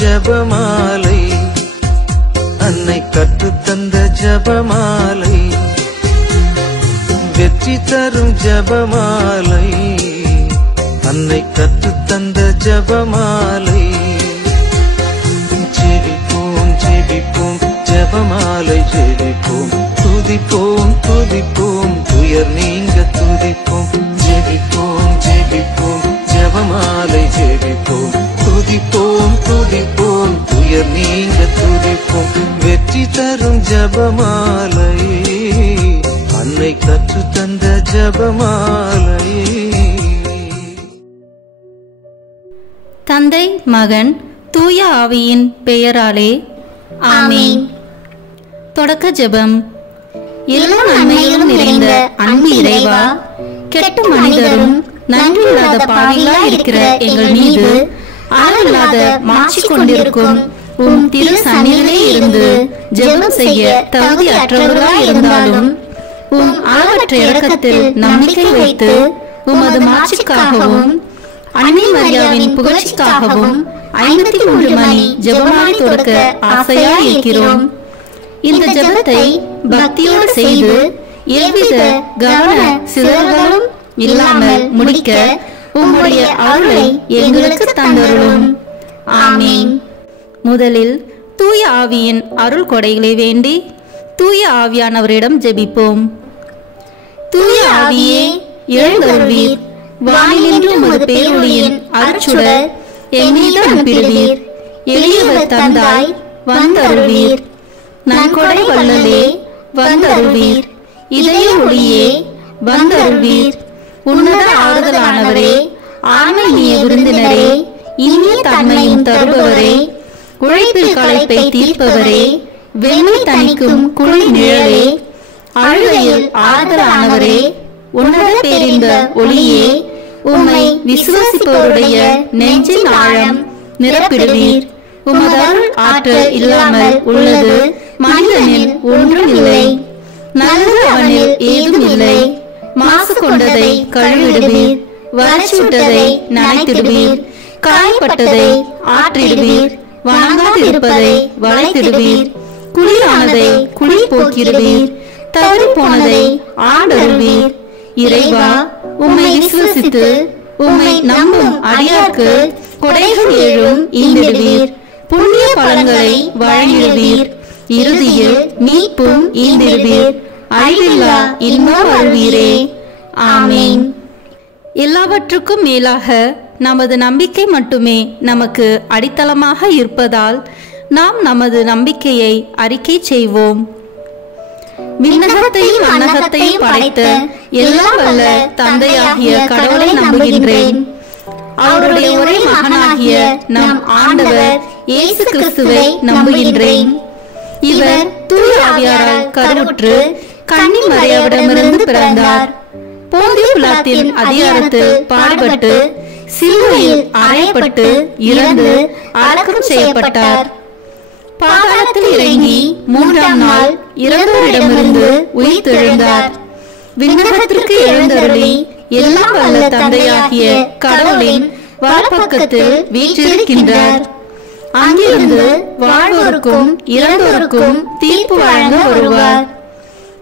ஜபமாலை, அன்னை கற்றுத்தந்த ஜபமாலை, வெற்றி தரும் ஜபமாலை, அன்னை கற்றுத்தந்த ஜபமாலை. ஜெபிப்போம் ஜெபிப்போம் ஜபமாலை ஜெபிப்போம், துதிப்போம் துதிப்போம் துயர் நீங்க துதிப்போம். ஜெபிப்போம் ஜெபிப்போம் ஜபமாலை ஜெபிப்போம், துதிப்போம் துதிப்போம் துயர் நீங்க துதிப்போம். வெற்றி தரும் ஜபமாலை, அன்னை கற்று தந்த ஜபமாலை. தந்தை மகன் தூய ஆவியின் பெயராலே ஆமென். தொடக்க ஜெபம். எல்லா நன்மைகளும் நிறைந்த அன்பு இறைவா, கெட்ட மனிதரும் நன்றியில்லாத பாவிகளாய் இருக்கிற எங்கள் மீது அளவில்லாத மாட்சி கொண்டிருக்கும் உம் திரு சந்நிதியிலே இருந்து ஜெபம் செய்ய தகுதி அற்றவர்களாய் இருந்தாலும் உம் அளவற்ற இரக்கத்தில் நம்பிக்கை வைத்து உமது மாட்சிக்காகவும் அன்னை மரியாவின் புகழ்ச்சிக்காகவும் 53 மணி ஜெபமாலை தொடக்க ஆசையாய் இருக்கிறோம். இந்த ஜெபத்தை பக்தியோடு செய்து எவ்வித கவன சிதறல்களும் இல்லாமல் முடிக்க உம்முடைய அருளை எங்களுக்கு தந்தருளும். ஆமென். முதலில் தூய ஆவியின் அருள் கொடைகளை வேண்டி தூய ஆவியானவரிடம் ஜெபிப்போம். தூய ஆவியே எழுந்தருள்வீர், வானிலின்று உமது பேரொளியின் அருட்சுடர் எம்மீது அனுப்பிடுவீர். எளியவர் தந்தாய் வந்தருள்வீர், நன்கொடை வள்ளலே வந்தருள்வீர். இதய ஒளியே வந்தருள்வீர். உன்னத ஆறுதலானவரே, ஆன்மீக விருந்தினரே, இனிய தன்மையும் தருபவரே, உழைப்பில் களைப்பை தீர்ப்பவரே, வெண்மை தணிக்கும் குளிர் நிழலே, அழுகையில் ஆறுதலானவரே, உன்னத பேரின்ப ஒளியே, உம்மை விசுவாசிப்பவருடைய நெஞ்சின் ஆழம் நிரப்பிடுவீர். உமது அருள் ஆற்றல் இல்லாமல் உள்ளது மனிதனில் ஒன்றும் இல்லை, நல்லது அவனில் ஏதும் இல்லை. மாசு கொண்டதை கழுவிடுவீர், வறட்சிவிட்டதை நனைத்திடுவீர், காயப்பட்டதை ஆற்றிடுவீர், வணங்காதிருப்பதை வளைத்திடுவீர், குளிரானதை குளிர் போக்கிடுவீர், தவறி போனதை ஆண்டருள்வீர். இறைவா, உம்மை விசுவசித்து உம்மை நம்பும் அடியார்க்கு கொடைகள் ஏழும் ஈந்திடுவீர், புண்ணிய பலன்களை வழங்கிடுவீர், இறுதியில் மீட்பும் ஈந்திடுவீர், அழிவில்லா இன்பம் அருள்வீரே. ஆமென். எல்லாவற்றுக்கும் மேலாக நமது நம்பிக்கை மட்டுமே நமக்கு அடித்தளமாக இருப்பதால் நாம் நமது நம்பிக்கையை அறிக்கை செய்வோம். விண்ணகத்தையும் மண்ணகத்தையும் படைத்த எல்லாம் வல்ல தந்தையாகிய கடவுளை நம்புகின்றேன். அவருடைய ஒரே மகனாகிய நம் ஆண்டவர் இயேசு கிறிஸ்துவை நம்புகின்றேன். இவர் தூய ஆவியாரால் கருவுற்று கன்னி மரியாவிடமிருந்து பிறந்தார். போந்திய பிலாத்தின் அதிகாரத்தில் பாடுபட்டு சிலுவையில் அறையப்பட்டு இறந்து அடக்கம் செய்யப்பட்டார். பாதாளத்தில் இறங்கி 3ஆம் நாள் இறந்தோரிடமிருந்து உயிர்த்தெழுந்தார். விண்ணகத்திற்கு எழுந்தருளி எல்லாம் வல்ல தந்தையாகிய கடவுளின் வலப்பக்கத்தில் வீற்றிருக்கின்றார். அங்கிருந்து வாழ்வோருக்கும் இறந்தோருக்கும் தீர்ப்பு வழங்க வருவார்.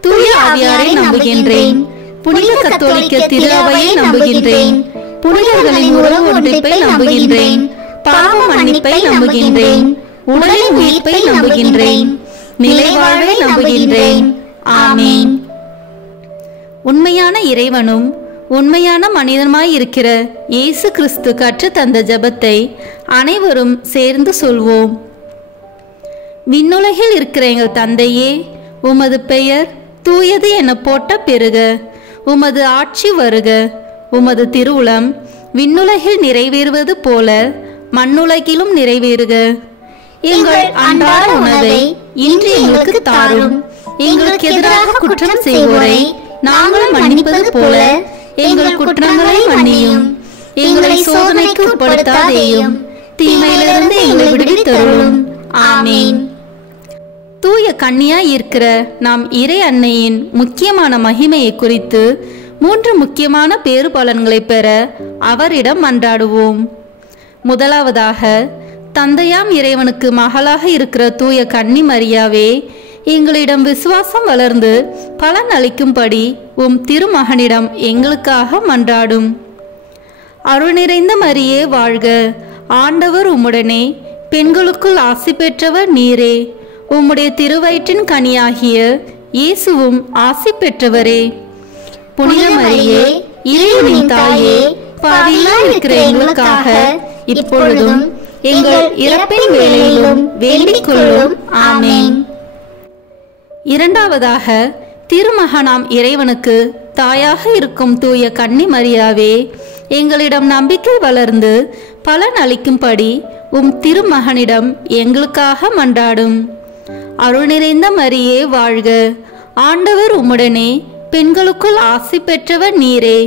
தூய ஆவியாரை நம்புகின்றேன். புனித கத்தோலிக்க திரு அவையை நம்புகின்றேன். புனிதர்களின் உறவு ஒன்றிப்பை நம்புகின்றேன். பாவ மன்னிப்பை நம்புகின்றேன். உடலின் உயிர்ப்பை நம்புகின்றேன். நிலைவாழ்வை நம்புகின்றேன். ஆமென். உண்மையான இறைவனும் உண்மையான மனிதனுமாய் இருக்கிற இயேசு கிறிஸ்து கற்று தந்த ஜெபத்தை அனைவரும் சேர்ந்து சொல்வோம். விண்ணுலகில் இருக்கிற எங்கள் தந்தையே, உமது பெயர் தூயது என போட்ட பெருக. உமது ஆட்சி வருக. உமது திருவுளம் விண்ணுலகில் நிறைவேறுவது போல மண்ணுலகிலும் நிறைவேறுக. எங்கள் அன்றாட உணவை இன்று எங்களுக்கு தாரும். எங்களுக்கு எதிராக குற்றம் செய்வோரை நாங்கள் மன்னிப்பது போல எங்கள் குற்றங்களை மன்னியும். எங்களை சோதனைக்கு உட்படுத்தாதேயும், தீமையிலிருந்து எங்களை விடுவித்தருளும். ஆமென். தூய கன்னியாய் இருக்கிற நாம் இறை அன்னையின் முக்கியமான மகிமையை குறித்து 3 முக்கியமான பேறு பலன்களை பெற அவரிடம் மன்றாடுவோம். முதலாவதாக, தந்தையாம் இறைவனுக்கு மகளாக இருக்கிற தூய கன்னி மரியாவே, எங்களிடம் விசுவாசம் வளர்ந்து பலன் அளிக்கும்படி உம் திருமகனிடம் எங்களுக்காக மன்றாடும். அருள் நிறைந்த மரியே வாழ்க, ஆண்டவர் உம்முடனே, பெண்களுக்குள் ஆசி பெற்றவர் நீரே. உம்முடைய திருவயிற்றின் கனியாகிய இயேசுவும் ஆசி பெற்றவரே. புனித மரியே, இறைவனின் தாயே, பாவிகளாய் இருக்கிற எங்களுக்காக இப்பொழுதும் எங்கள் இறப்பின் வேளையிலும் வேண்டிக் கொள்ளும். ஆமென். இரண்டாவதாக, திருமகனாம் இறைவனுக்கு தாயாக இருக்கும் தூய கன்னி மரியாவே, எங்களிடம் நம்பிக்கை வளர்ந்து பலன் அளிக்கும்படி உம் திருமகனிடம் எங்களுக்காக மன்றாடும். அருள் நிறைந்த மரியே வாழ்க, ஆண்டவர் உம்முடனே, பெண்களுக்குள் ஆசி பெற்றவர் நீரே.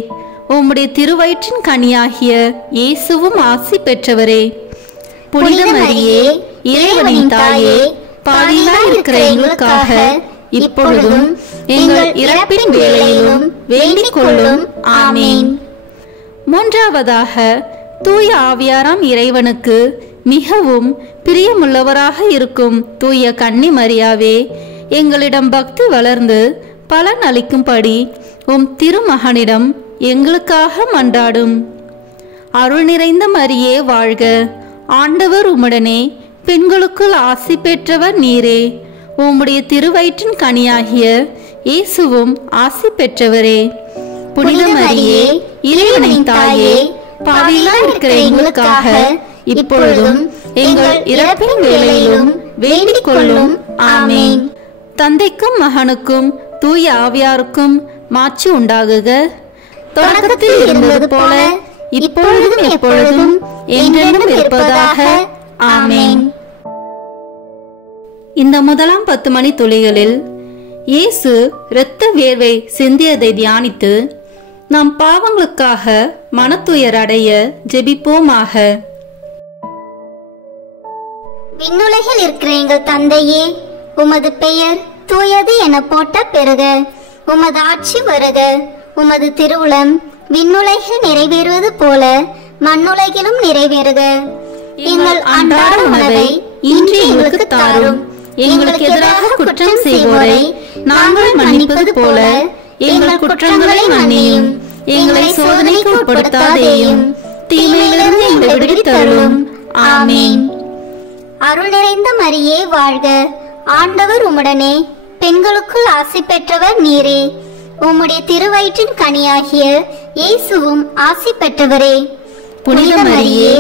உம்முடைய திருவயிற்றின் கனியாகிய இயேசுவும் ஆசி பெற்றவரே. புனித மரியே, இறைவனின் தாயே, பாவிகளாய் இருக்கிற எங்களுக்காக இப்பொழுதும் எங்கள் இறப்பின் வேளையிலும் வேண்டிக் கொள்ளும். ஆமென். மூன்றாவதாக, தூய ஆவியாராம் இறைவனுக்கு மிகவும் பிரியமுள்ளவராக இருக்கும் தூய கன்னி மரியாவே, எங்களிடம் பக்தி வளர்ந்து பலன் அளிக்கும்படி உம் திருமகனிடம் எங்களுக்காக மன்றாடும். அருள் நிறைந்த மரியே வாழ்க, ஆண்டவர் உம்முடனே, பெண்களுக்குள் ஆசி பெற்றவர் நீரே. உம்முடைய திருவயிற்றின் கனியாகிய இயேசுவும் ஆசி பெற்றவரே. புனித மரியே, இறைவனின் தாயே, பாவிகளாய் இருக்கிற எங்களுக்காக இப்பொழுதும் எங்கள் இறப்பின் வேளையிலும் வேண்டிக் கொள்ளும். ஆமென். தந்தைக்கும் மகனுக்கும் தூய ஆவியாருக்கும் மாட்சி உண்டாகுக. தொடக்கத்தில் இருந்தது போல இப்பொழுதும் எப்பொழுதும் என்றென்றும் இருப்பதாக. ஆமென். இந்த முதலாம் 10 மணி துளிகளில் இயேசு இரத்த வேர்வை சிந்தியதை தியானித்து நம் பாவங்களுக்காக மனத்துயர் அடைய ஜெபிப்போமாக. விண்ணுலகில் இருக்கிற எங்கள் தந்தையே, உமது பெயர் தூயது என போட்ட பெறுக. உமது ஆட்சி வருக. உமது திருவுளம் விண்ணுலகில் நிறைவேறுவது போல மண்ணுலகிலும் நிறைவேறுக. எங்கள் அன்றாட உணவை இன்று எங்களுக்கு தாரும். எங்களுக்கு எதிராக குற்றம் செய்வோரை நாங்கள் மன்னிப்பது போல எங்கள் குற்றங்களை மன்னியும். எங்களை சோதனைக்கு உட்படுத்தாதேயும், தீமையிலிருந்து எங்களை விடுவித்தருளும். ஆமென். அருள் நிறைந்த மரியே வாழ்க, ஆண்டவர் உம்முடனே, பெண்களுக்குள் ஆசி பெற்றவர் நீரே. உம்முடைய திருவயிற்றின் கனியாகிய இயேசுவும் ஆசி பெற்றவரே. புனித மரியே,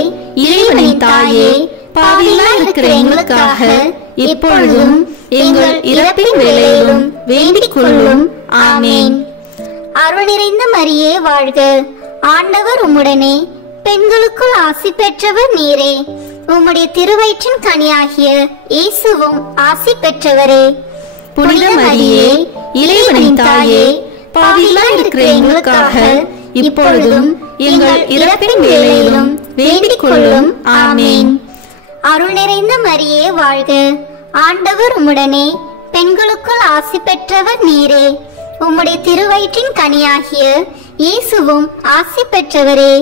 இறைவனின் தாயே, பாவிகளாய் இருக்கிற எங்களுக்காக இப்பொழுதும் எங்கள் இறப்பின் வேளையிலும் வேண்டிக் கொள்ளும். ஆமென். அருள் நிறைந்த மரியே வாழ்க, ஆண்டவர் உம்முடனே, பெண்களுக்குள் ஆசி பெற்றவர் நீரே. உம்முடைய திருவயிற்றின் கனியாகிய இயேசுவும் ஆசி பெற்றவரே. புனித மரியே, இறைவனின் தாயே, பாவிகளாய் இருக்கிற எங்களுக்காக இப்பொழுதும் எங்கள் இறப்பின் வேளையிலும் வேண்டிக் கொள்ளும். ஆமென். அருள் நிறைந்த மரியே வாழ்க, ஆண்டவர் உம்முடனே, பெண்களுக்குள் ஆசி பெற்றவர் நீரே. உம்முடைய திருவயிற்றின் கனியாகிய இயேசுவும் ஆசி பெற்றவரே.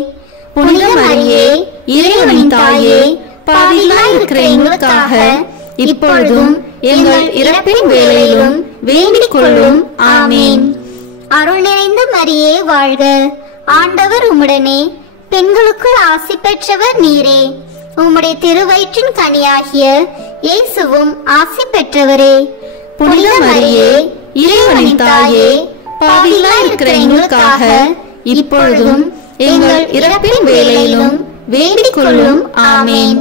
புனித மரியே, இறைவனின் தாயே, பாவிகளாய் இருக்கிற எங்களுக்காக இப்பொழுதும் எங்கள் இறப்பின் வேளையிலும் வேண்டிக் கொள்ளும். ஆமென். அருள் நிறைந்த மரியே வாழ்க, ஆண்டவர் உம்முடனே, பெண்களுக்குள் ஆசி பெற்றவர் நீரே. உம்முடைய திருவயிற்றின் கனியாகிய இயேசுவும் ஆசி பெற்றவரே. புனித மரியே, இறைவனின் தாயே, பாவிகளாய் இருக்கிற எங்களுக்காக இப்பொழுதும் எங்கள் இறப்பின் வேளையிலும் வேண்டிக் கொள்ளும். ஆமென்.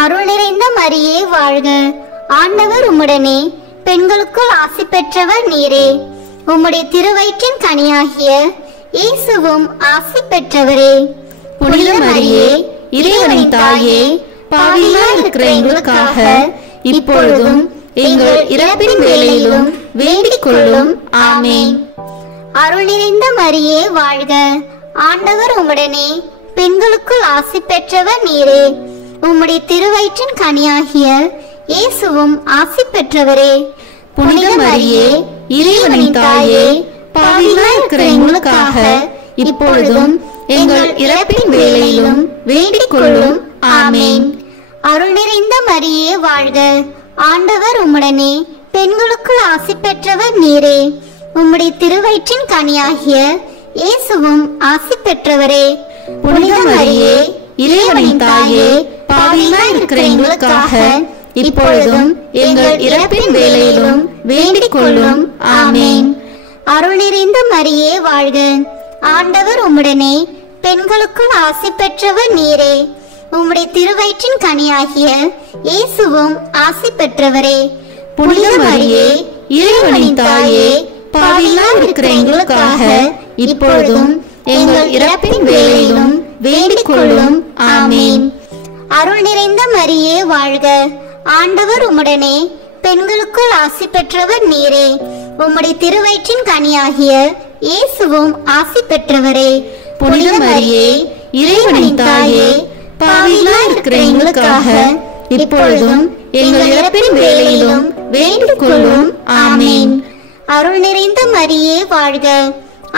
அருள் நிறைந்த மரியே வாழ்க, ஆண்டவர் உம்முடனே, பெண்களுக்குள் ஆசி பெற்றவர் நீரே. உம்முடைய திருவயிற்றின் கனியாகிய இயேசுவும் ஆசி பெற்றவரே. புனித மரியே, இறைவனின் தாயே, பாவிகளாய் இருக்கிற எங்களுக்காக இப்பொழுதும் எங்கள் இறப்பின் வேளையிலும் வேண்டிக் கொள்ளும். ஆமென். அருள் நிறைந்த மரியே வாழ்க, ஆண்டவர் உம்முடனே, பெண்களுக்குள் ஆசி பெற்றவர் நீரே. உம்முடைய திருவயிற்றின் கனியாகிய இயேசுவும் ஆசி பெற்றவரே. புனித மரியே, இறைவனின் தாயே, பாவிகளாய் இருக்கிற எங்களுக்காக இப்பொழுதும் எங்கள் இறப்பின் வேளையிலும் வேண்டிக் கொள்ளும். ஆமென். அருள் நிறைந்த மரியே வாழ்க, ஆண்டவர் உம்முடனே, பெண்களுக்குள் ஆசி பெற்றவர் நீரே. உம்முடைய திருவயிற்றின் கனியாகிய இயேசுவும் ஆசி பெற்றவரே. புனித மரியே, இறைவனின் தாயே, பாவிகளாய் இருக்கிற எங்களுக்காக இப்பொழுதும் எங்கள் இறப்பின் வேளையிலும் வேண்டிக் கொள்ளும். ஆமேன். அருள் நிறைந்த மரியே வாழ்க, ஆண்டவர் உம்முடனே, பெண்களுக்குள் ஆசி பெற்றவர் நீரே. உம்முடைய திருவயிற்றின் கனியாகிய இயேசுவும் ஆசி பெற்றவரே. புனித மரியே, இறைவனின் தாயே, பாவிகளாய் இருக்கிற எங்களுக்காக இப்பொழுதும் எங்கள் இறப்பின் வேளையிலும் வேண்டிக் கொள்ளும். ஆமேன். அருள் நிறைந்த மரியே வாழ்க, ஆண்டவர் உம்முடனே, பெண்களுக்குள் ஆசி பெற்றவர் நீரே. உம்முடைய திருவயிற்றின் கனியாகிய இயேசுவும் ஆசி பெற்றவரே. புனித மரியே, இறைவனின் தாயே, பாவிகளாய் இருக்கிற எங்களுக்காக இப்பொழுதும் எங்கள் இறப்பின் வேளையிலும் வேண்டிக் கொள்ளும். ஆமேன். அருள் நிறைந்த மரியே வாழ்க,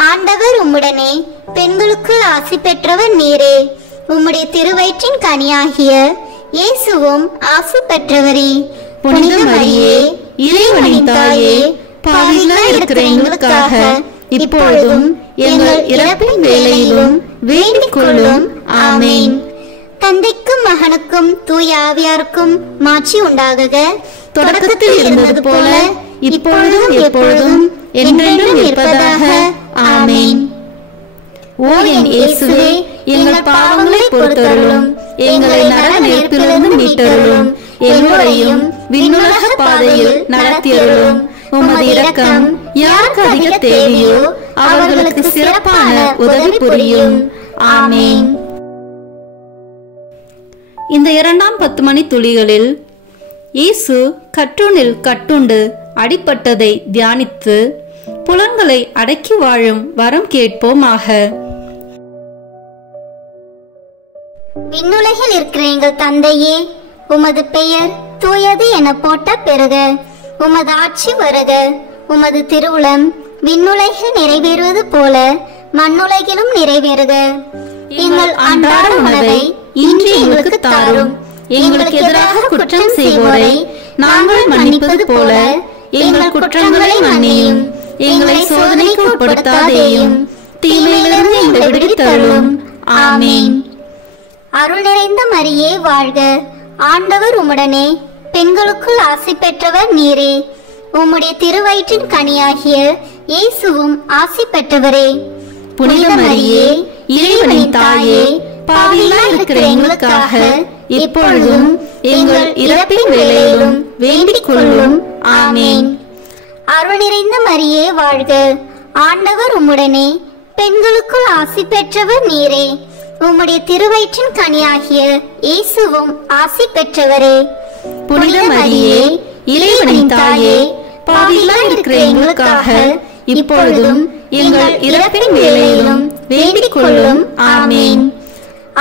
ஆண்டவர் உம்முடனே, பெண்களுக்குள் ஆசி பெற்றவர் நீரே. உம்முடைய திருவயிற்றின் கனியாகிய இயேசுவும் ஆசி பெற்றவரே. புனித மரியே, இறைவனின் தாயே, பாவிகளாய் இருக்கிற எங்களுக்காக இப்பொழுதும் எங்கள் இறப்பின் வேளையிலும் வேண்டிக் கொள்ளும். ஆமேன். தந்தைக்கும் மகனுக்கும் தூய ஆவியாருக்கும் மாட்சி உண்டாகுக. தொடக்கத்தில் இருந்தது போல இப்பொழுதும் எப்பொழுதும் என்றென்றும் இருப்பதாக. ஆமேன். ஓ என் இயேசுவே, எங்கள் பாவங்களை பொறுத்தருளும், எங்களை நரக நெருப்பிலிருந்து மீட்டருளும், எல்லோரையும் விண்ணுலக பாதையில் நடத்தியருளும். உமது இரக்கம் யாருக்கு அதிக தேவையோ அவர்களுக்கு சிறப்பான உதவி புரியும். ஆமேன். இந்த 2ஆம் 10 மணி துளிகளில் இயேசு கற்றூனில் கட்டுண்டு அடிபட்டதை தியானித்து புலன்களை அடக்கி வாழும் வரம் கேட்போமாக. விண்ணுலகில் இருக்கிற எங்கள் தந்தையே, உமது பெயர் தூயது என போட்ட பெறுக. உமது ஆட்சி வருக. உமது திருவுளம் விண்ணுலகில் நிறைவேறுவது போல மண்ணுலகிலும் நிறைவேறுக. எங்கள் அன்றாட உணவை இன்று எங்களுக்கு தாரும். எங்களுக்கு எதிராக குற்றம் செய்வோரை நாங்கள் மன்னிப்பது போல எங்கள் குற்றங்களை மன்னியும். எங்களை சோதனைக்கு உட்படுத்தாதேயும், தீமையிலிருந்து எங்களை விடுவித்தருளும். ஆமேன். அருள் நிறைந்த மரியே வாழ்க, ஆண்டவர் உம்முடனே, பெண்களுக்குள் ஆசி பெற்றவர் நீரே. உம்முடைய திருவயிற்றின் கனியாகிய இயேசுவும் ஆசி பெற்றவரே. புனித மரியே, இறைவனின் தாயே, பாவிகளாய் இருக்கிற எங்களுக்காக இப்பொழுதும் எங்கள் இறப்பின் வேளையிலும் வேண்டிக் கொள்ளும். ஆமேன். அருள் நிறைந்த மரியே வாழ்க, ஆண்டவர் உம்முடனே, பெண்களுக்குள் ஆசி பெற்றவர் நீரே. உம்முடைய திருவயிற்றின் கனியாகிய இயேசுவும் ஆசி பெற்றவரே. புனித மரியே, இறைவனின் தாயே, பாவிகளாய் இருக்கிற எங்களுக்காக இப்பொழுதும் எங்கள் இறப்பின் வேளையிலும் வேண்டிக் கொள்ளும். ஆமேன்.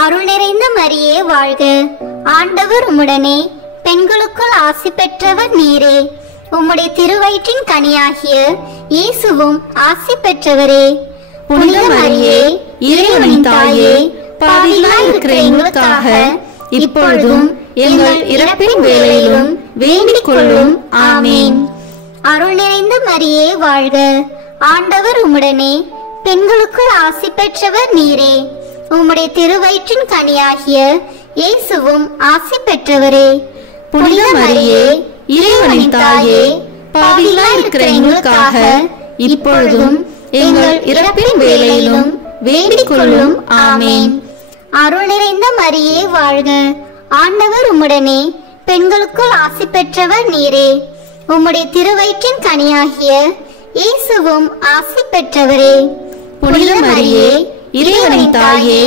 அருள் நிறைந்த மரியே வாழ்க, ஆண்டவர் உம்முடனே, பெண்களுக்குள் ஆசி பெற்றவர் நீரே. உம்முடைய திருவயிற்றின் கனியாகிய இயேசுவும் ஆசி பெற்றவரே. புனித மரியே, இறைவனின் தாயே, பாவிகளாய் இருக்கிற எங்களுக்காக இப்பொழுதும் எங்கள் இறப்பின் வேளையிலும் வேண்டிக் கொள்ளும். ஆமேன். அருள் நிறைந்த மரியே வாழ்க, ஆண்டவர் உம்முடனே, பெண்களுக்குள் ஆசி பெற்றவர் நீரே. உம்முடைய திருவயிற்றின் கனியாகிய இயேசுவும் ஆசி பெற்றவரே. புனித மரியே, இறைவனின் தாயே, பாவிகளாய் இருக்கிற எங்களுக்காக இப்பொழுதும் எங்கள் இறப்பின் வேளையிலும் வேண்டிக் கொள்ளும். ஆமேன். அருள் நிறைந்த மரியே வாழ்க, ஆண்டவர் உம்முடனே, பெண்களுக்குள் ஆசி பெற்றவர் நீரே. உம்முடைய திருவயிற்றின் கனியாகிய இயேசுவும் ஆசி பெற்றவரே. புனித மரியே, இறைவனின் தாயே,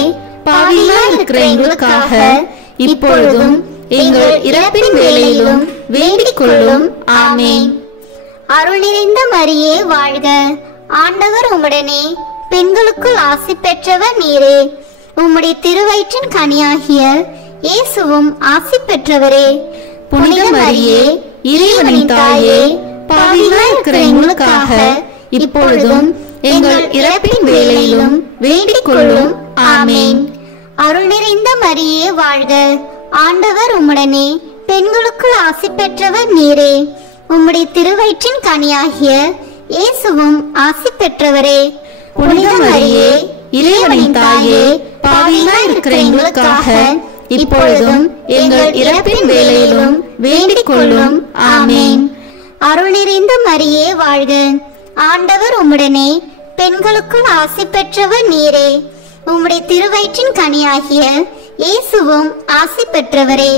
பாவிகளாய் இருக்கிற எங்களுக்காக இப்பொழுதும் எங்கள் இறப்பின் வேளையிலும் வேண்டிக் கொள்ளும். ஆமேன். அருள் நிறைந்த மரியே வாழ்க, ஆண்டவர் உம்முடனே, பெண்களுக்குள் ஆசி பெற்றவர் நீரே. உம்முடைய திருவயிற்றின் கனியாகிய இயேசுவும் ஆசி பெற்றவரே. புனித மரியே, இறைவனின் தாயே, பாவிகளாய் இருக்கிற எங்களுக்காக இப்பொழுதும் எங்கள் இறப்பின் வேளையிலும் வேண்டிக் கொள்ளும். ஆமேன். அருள் நிறைந்த மரியே வாழ்க, ஆண்டவர் உம்முடனே பெண்களுக்குள் ஆசி பெற்றவர் நீரே. உம்முடைய திருவயிற்றின் கனியாகிய இயேசுவும் ஆசி பெற்றவரே. புனித மரியே, இறைவனின் தாயே, பாவிகளாய் இருக்கிற எங்களுக்காக இப்பொழுதும் எங்கள் இறப்பின் வேளையிலும் வேண்டிக் கொள்ளும். ஆமேன். அருள் நிறைந்த மரியே வாழ்க. ஆண்டவர் உம்முடனே பெண்களுக்குள் ஆசி பெற்றவர் நீரே. உம்முடைய திருவயிற்றின் கனியாகிய இயேசுவும் ஆசி பெற்றவரே.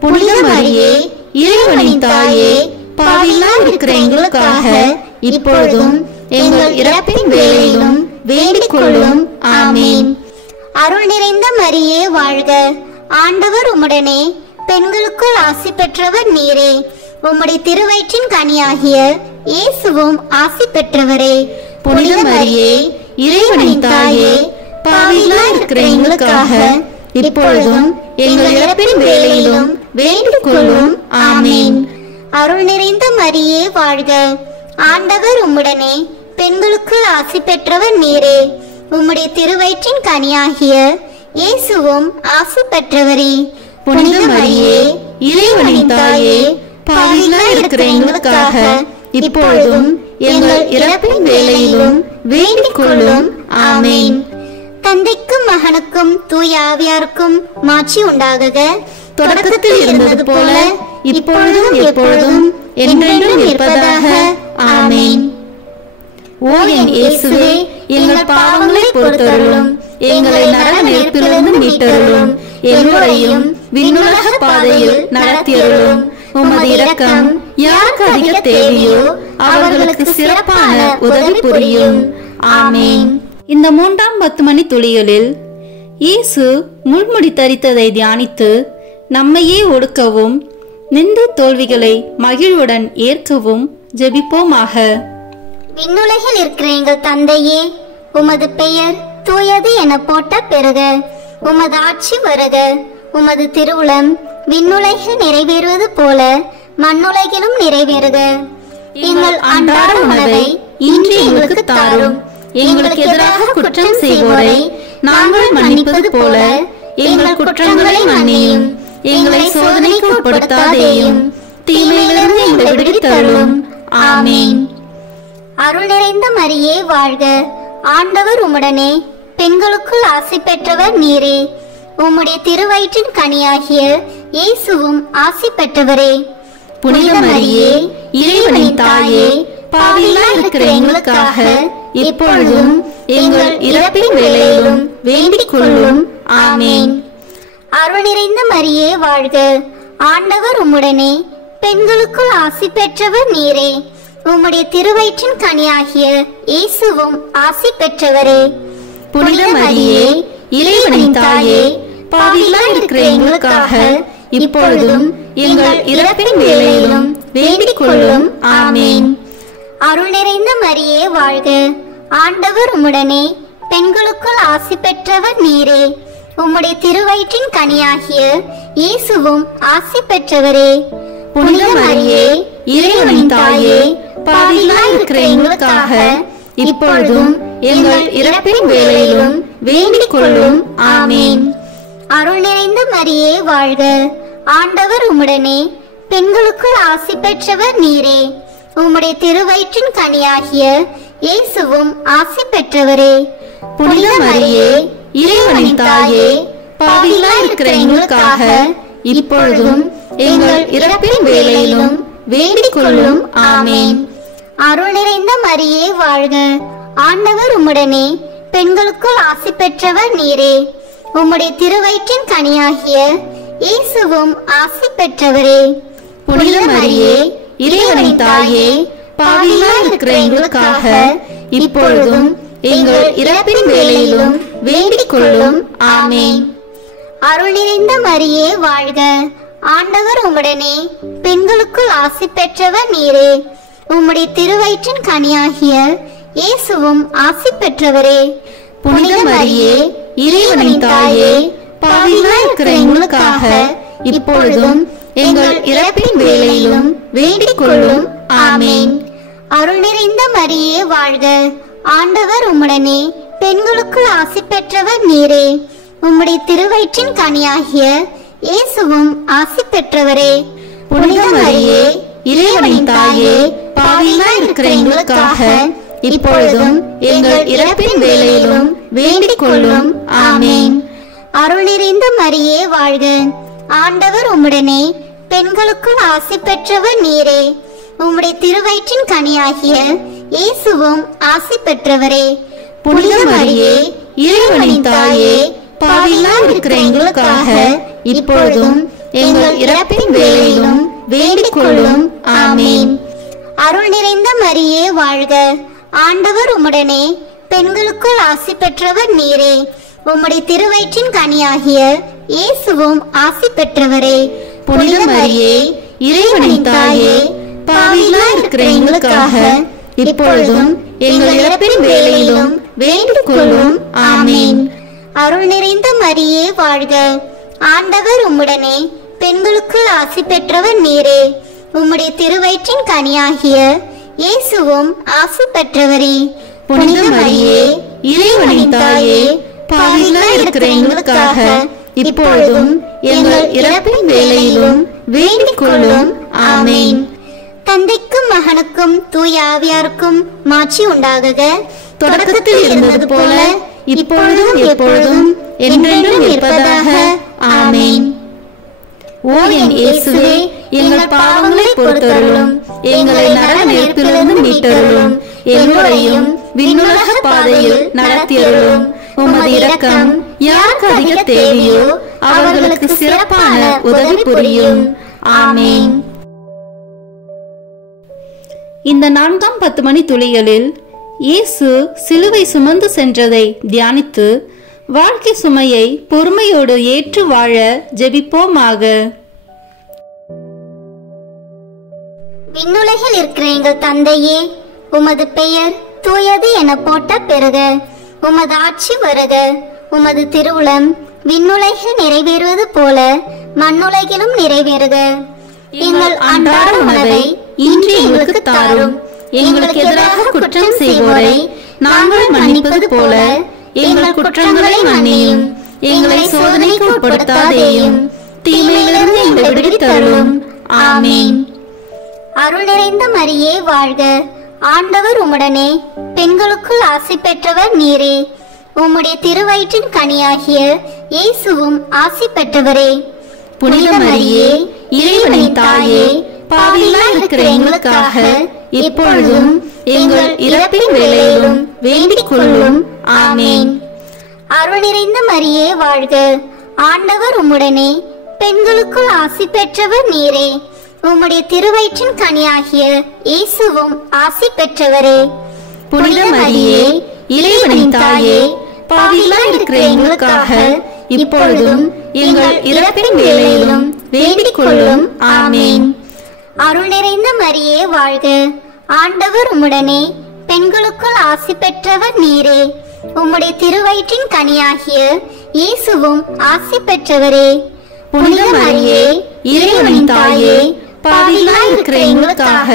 புனித மரியே, இறைவனின் தாயே, பாவிகளாய் இருக்கிற எங்களுக்காக இப்பொழுதும் எங்கள் இறப்பின் வேளையிலும் வேண்டிக் கொள்ளும். ஆமேன். அருள் நிறைந்த மரியே வாழ்க. ஆண்டவர் உம்முடனே பெண்களுக்குள் ஆசி பெற்றவர் நீரே. உம்முடைய திருவயிற்றின் கனியாகிய இயேசுவும் ஆசி பெற்றவரே. புனித மரியே, இறைவனின் தாயே, பாவிகளாய் இருக்கிற எங்களுக்காக இப்பொழுதும் எங்கள் இறப்பின் வேளையிலும் வேண்டிக் கொள்ளும். ஆமேன். அருள் நிறைந்த மரியே வாழ்க. ஆண்டவர் உம்முடனே பெண்களுக்குள் ஆசி பெற்றவர் நீரே. உம்முடைய திருவயிற்றின் கனியாகிய இயேசுவும் ஆசி பெற்றவரே. புனித மரியே, இறைவனின் தாயே, பாவிகளாய் இருக்கிற எங்களுக்காக இப்பொழுதும் எங்கள் இறப்பின் வேளையிலும் வேண்டிக் கொள்ளும். ஆமேன். தந்தைக்கும் மகனுக்கும் தூய ஆவியாருக்கும் மாட்சி உண்டாகுக. தொடக்கத்தில் இருந்தது போல இப்பொழுதும் எப்பொழுதும் என்றென்றும் இருப்பதாக. ஆமேன். ஓ என் இயேசுவே, எங்கள் பாவங்களை பொறுத்தருளும், எங்களை நரக நெருப்பிலிருந்து மீட்டருளும், எல்லோரையும் விண்ணுலக பாதையில் நடத்தியருளும். உமது இரக்கம் யாருக்கு அதிக தேவையோ அவர்களுக்கு சிறப்பான உதவி புரியும். ஆமேன். இந்த 3ஆம் 10 மணி துளிகளில் இயேசு முள்முடி தரித்ததை தியானித்து நம்மையே ஒடுக்கவும் நின்ற தோல்விகளை மகிழ்வுடன் ஏற்கவும் ஜெபிப்போமாக. விண்ணுலகில் இருக்கிற எங்கள் தந்தையே, உமது பெயர் தூயது என போட்ட பெறுக. உமது ஆட்சி வருக. உமது திருவுளம் விண்ணுலகில் நிறைவேறுவது போல மண்ணுலகிலும் நிறைவேறுக. எங்கள் அன்றாட உணவை இன்று எங்களுக்கு தாரும். எங்களுக்கு எதிராக குற்றம் செய்வோரை நாங்கள் மன்னிப்பது போல எங்கள் குற்றங்களை மன்னியும். எங்களை சோதனைக்கு உட்படுத்தாதேயும், தீமையிலிருந்து எங்களை விடுவித்தருளும். ஆமேன். அருள் நிறைந்த மரியே வாழ்க. ஆண்டவர் உம்முடனே பெண்களுக்குள் ஆசி பெற்றவர் நீரே. உம்முடைய திருவயிற்றின் கனியாகிய இயேசுவும் ஆசி பெற்றவரே. புனித மரியே, இறைவனின் தாயே, பாவிகளாய் இருக்கிற எங்களுக்காக இப்பொழுதும் எங்கள் இறப்பின் வேளையிலும் வேண்டிக் கொள்ளும். ஆமேன். அருள் நிறைந்த மரியே வாழ்க. ஆண்டவர் உம்முடனே பெண்களுக்குள் ஆசி பெற்றவர் நீரே. உம்முடைய திருவயிற்றின் கனியாகிய இயேசுவும் ஆசி பெற்றவரே. புனித மரியே, இறைவனின் தாயே, பாவிகளாய் இருக்கிற எங்களுக்காக இப்பொழுதும் எங்கள் இறப்பின் வேளையிலும் வேண்டிக் கொள்ளும். ஆமேன். அருள் நிறைந்த மரியே வாழ்க. ஆண்டவர் உம்முடனே பெண்களுக்குள் ஆசி பெற்றவர் நீரே. உம்முடைய திருவயிற்றின் கனியாகிய இயேசுவும் ஆசி பெற்றவரே. புனித மரியே, இறைவனின் தாயே, பாவிகளாய் இருக்கிற எங்களுக்காக இப்பொழுதும் எங்கள் இறப்பின் வேளையிலும் வேண்டிக் கொள்ளும். ஆமேன். அருள் நிறைந்த மரியே வாழ்க. ஆண்டவர் உம்முடனே பெண்களுக்குள் ஆசி பெற்றவர் நீரே. உம்முடைய திருவயிற்றின் கனியாகிய இயேசுவும் ஆசி பெற்றவரே. புனித மரியே, இறைவனின் தாயே, பாவிகளாய் இருக்கிற எங்களுக்காக இப்பொழுதும் எங்கள் இறப்பின் வேளையிலும் வேண்டிக் கொள்ளும். ஆமேன். அருள் நிறைந்த மரியே வாழ்க. ஆண்டவர் உம்முடனே பெண்களுக்குள் ஆசி பெற்றவர் நீரே. உம்முடைய திருவயிற்றின் கனியாகிய இயேசுவும் ஆசி பெற்றவரே. புனித மரியே, இறைவனின் தாயே, பாவிகளாய் இருக்கிற எங்களுக்காக இப்பொழுதும் எங்கள் இறப்பின் வேளையிலும் வேண்டிக் கொள்ளும். ஆமேன். அருள் நிறைந்த மரியே வாழ்க. ஆண்டவர் உம்முடனே பெண்களுக்குள் ஆசி பெற்றவர் நீரே. உம்முடைய திருவயிற்றின் கனியாகிய இயேசுவும் ஆசி பெற்றவரே. புனித மரியே, இறைவனின் தாயே, பாவிகளாய் இருக்கிற எங்களுக்காக இப்பொழுதும் எங்கள் இறப்பின் வேளையிலும் வேண்டிக் கொள்ளும். ஆமேன். அருள் நிறைந்த மரியே வாழ்க. ஆண்டவர் உம்முடனே பெண்களுக்குள் ஆசி பெற்றவர் நீரே. உம்முடைய திருவயிற்றின் கனியாகிய இயேசுவும் ஆசி பெற்றவரே. புனித மரியே, இறைவனின் தாயே, பாவிகளாய் இருக்கிற எங்களுக்காக இப்பொழுதும் எங்கள் இறப்பின் வேளையிலும் வேண்டிக் கொள்ளும். ஆமேன். அருள் நிறைந்த மரியே வாழ்க. ஆண்டவர் உம்முடனே, பெண்களுக்குள் ஆசி பெற்றவர் நீரே. உம்முடைய திருவயிற்றின் கனியாகிய இயேசுவும் ஆசி பெற்றவரே. புனித மரியே, இறைவனின் தாயே, பாவிகளாய் இருக்கிற எங்களுக்காக இப்பொழுதும் எங்கள் இறப்பின் வேளையிலும் வேண்டிக் கொள்ளும். ஆமேன். அருள் நிறைந்த மரியே வாழ்க. ஆண்டவர் உம்முடனே, பெண்களுக்குள் ஆசி பெற்றவர் நீரே. உம்முடைய திருவயிற்றின் கனியாகிய இயேசுவும் ஆசி பெற்றவரே. புனித மரியே, இறைவனின் தாயே, பாவிகளாய் இருக்கிற எங்களுக்காக இப்பொழுதும் எங்கள் இறப்பின் வேளையிலும் வேண்டிக் கொள்ளும். ஆமேன். அருள் நிறைந்த மரியே வாழ்க. ஆண்டவர் உம்முடனே, பெண்களுக்குள் ஆசி பெற்றவர் நீரே. உம்முடைய திருவயிற்றின் கனியாகிய இயேசுவும் ஆசி பெற்றவரே. புனித மரியே, இறைவனின் தாயே, பாவிகளாய் இருக்கிற எங்களுக்காக இப்பொழுதும் எங்கள் இறப்பின் வேளையிலும் வேண்டிக் கொள்ளும். ஆமேன். தந்தைக்கும் மகனுக்கும் தூய ஆவியாருக்கும் மாட்சி உண்டாகுக. தொடக்கத்தில் இருந்தது போல இப்பொழுதும் எப்பொழுதும் என்றென்றும் இருப்பதாக. ஆமேன். ஓ என் இயேசுவே, எங்கள் பாவங்களை பொறுத்தருளும், எங்களை நரக நெருப்பிலிருந்து மீட்டருளும், எல்லோரையும் விண்ணுலக பாதையில் நடத்தியருளும். உமது இரக்கம் யாருக்கு அதிக தேவையோ அவர்களுக்கு சிறப்பான உதவி புரியும். ஆமேன். இந்த 4ஆம் 10 மணி துளிகளில் இயேசு சிலுவை சுமந்து சென்றதை தியானித்து வாழ்க்கை சுமையை பொறுமையோடு ஏற்று வாழ ஜெபிப்போமாக. விண்ணுலகில் இருக்கிற எங்கள் தந்தையே, உமது பெயர் தூயது என போட்ட பெறுக. உமது ஆட்சி வருக. உமது திருவுளம் விண்ணுலகில் நிறைவேறுவது போல மண்ணுலகிலும் நிறைவேறுக. எங்கள் அன்றாட உணவை இன்று எங்களுக்கு தாரும். எங்களுக்கு எதிராக குற்றம் செய்வோரை நாங்கள் மன்னிப்பது போல எங்கள் குற்றங்களை மன்னியும். எங்களை சோதனைக்கு உட்படுத்தாதேயும், தீமையிலிருந்து எங்களை விடுவித்தருளும். ஆமேன். அருள் நிறைந்த மரியே வாழ்க. ஆண்டவர் உம்முடனே, பெண்களுக்குள் ஆசி பெற்றவர் நீரே. உம்முடைய திருவயிற்றின் கனியாகிய இயேசுவும் ஆசி பெற்றவரே. புனித மரியே, இறைவனின் தாயே, பாவிகளாய் இருக்கிற எங்களுக்காக இப்பொழுதும் எங்கள் இறப்பின் வேளையிலும் வேண்டிக் கொள்ளும். ஆமேன். அருள் நிறைந்த மரியே வாழ்க. ஆண்டவர் உம்முடனே, பெண்களுக்குள் ஆசி பெற்றவர் நீரே. உம்முடைய திருவயிற்றின் கனியாகிய இயேசுவும் ஆசி பெற்றவரே. புனித மரியே, இறைவனின் தாயே, பாவிகளாய் இருக்கிற எங்களுக்காக இப்பொழுதும் எங்கள் இறப்பின் வேளையிலும் வேண்டிக் கொள்ளும். ஆமேன். அருள் நிறைந்த மரியே வாழ்க. ஆண்டவர் உம்முடனே, பெண்களுக்குள் ஆசி பெற்றவர் நீரே. உம்முடைய திருவயிற்றின் கனியாகிய இயேசுவும் ஆசி பெற்றவரே. புனித மரியே, இறைவனின் தாயே, பாவிகளாய் இருக்கிற எங்களுக்காக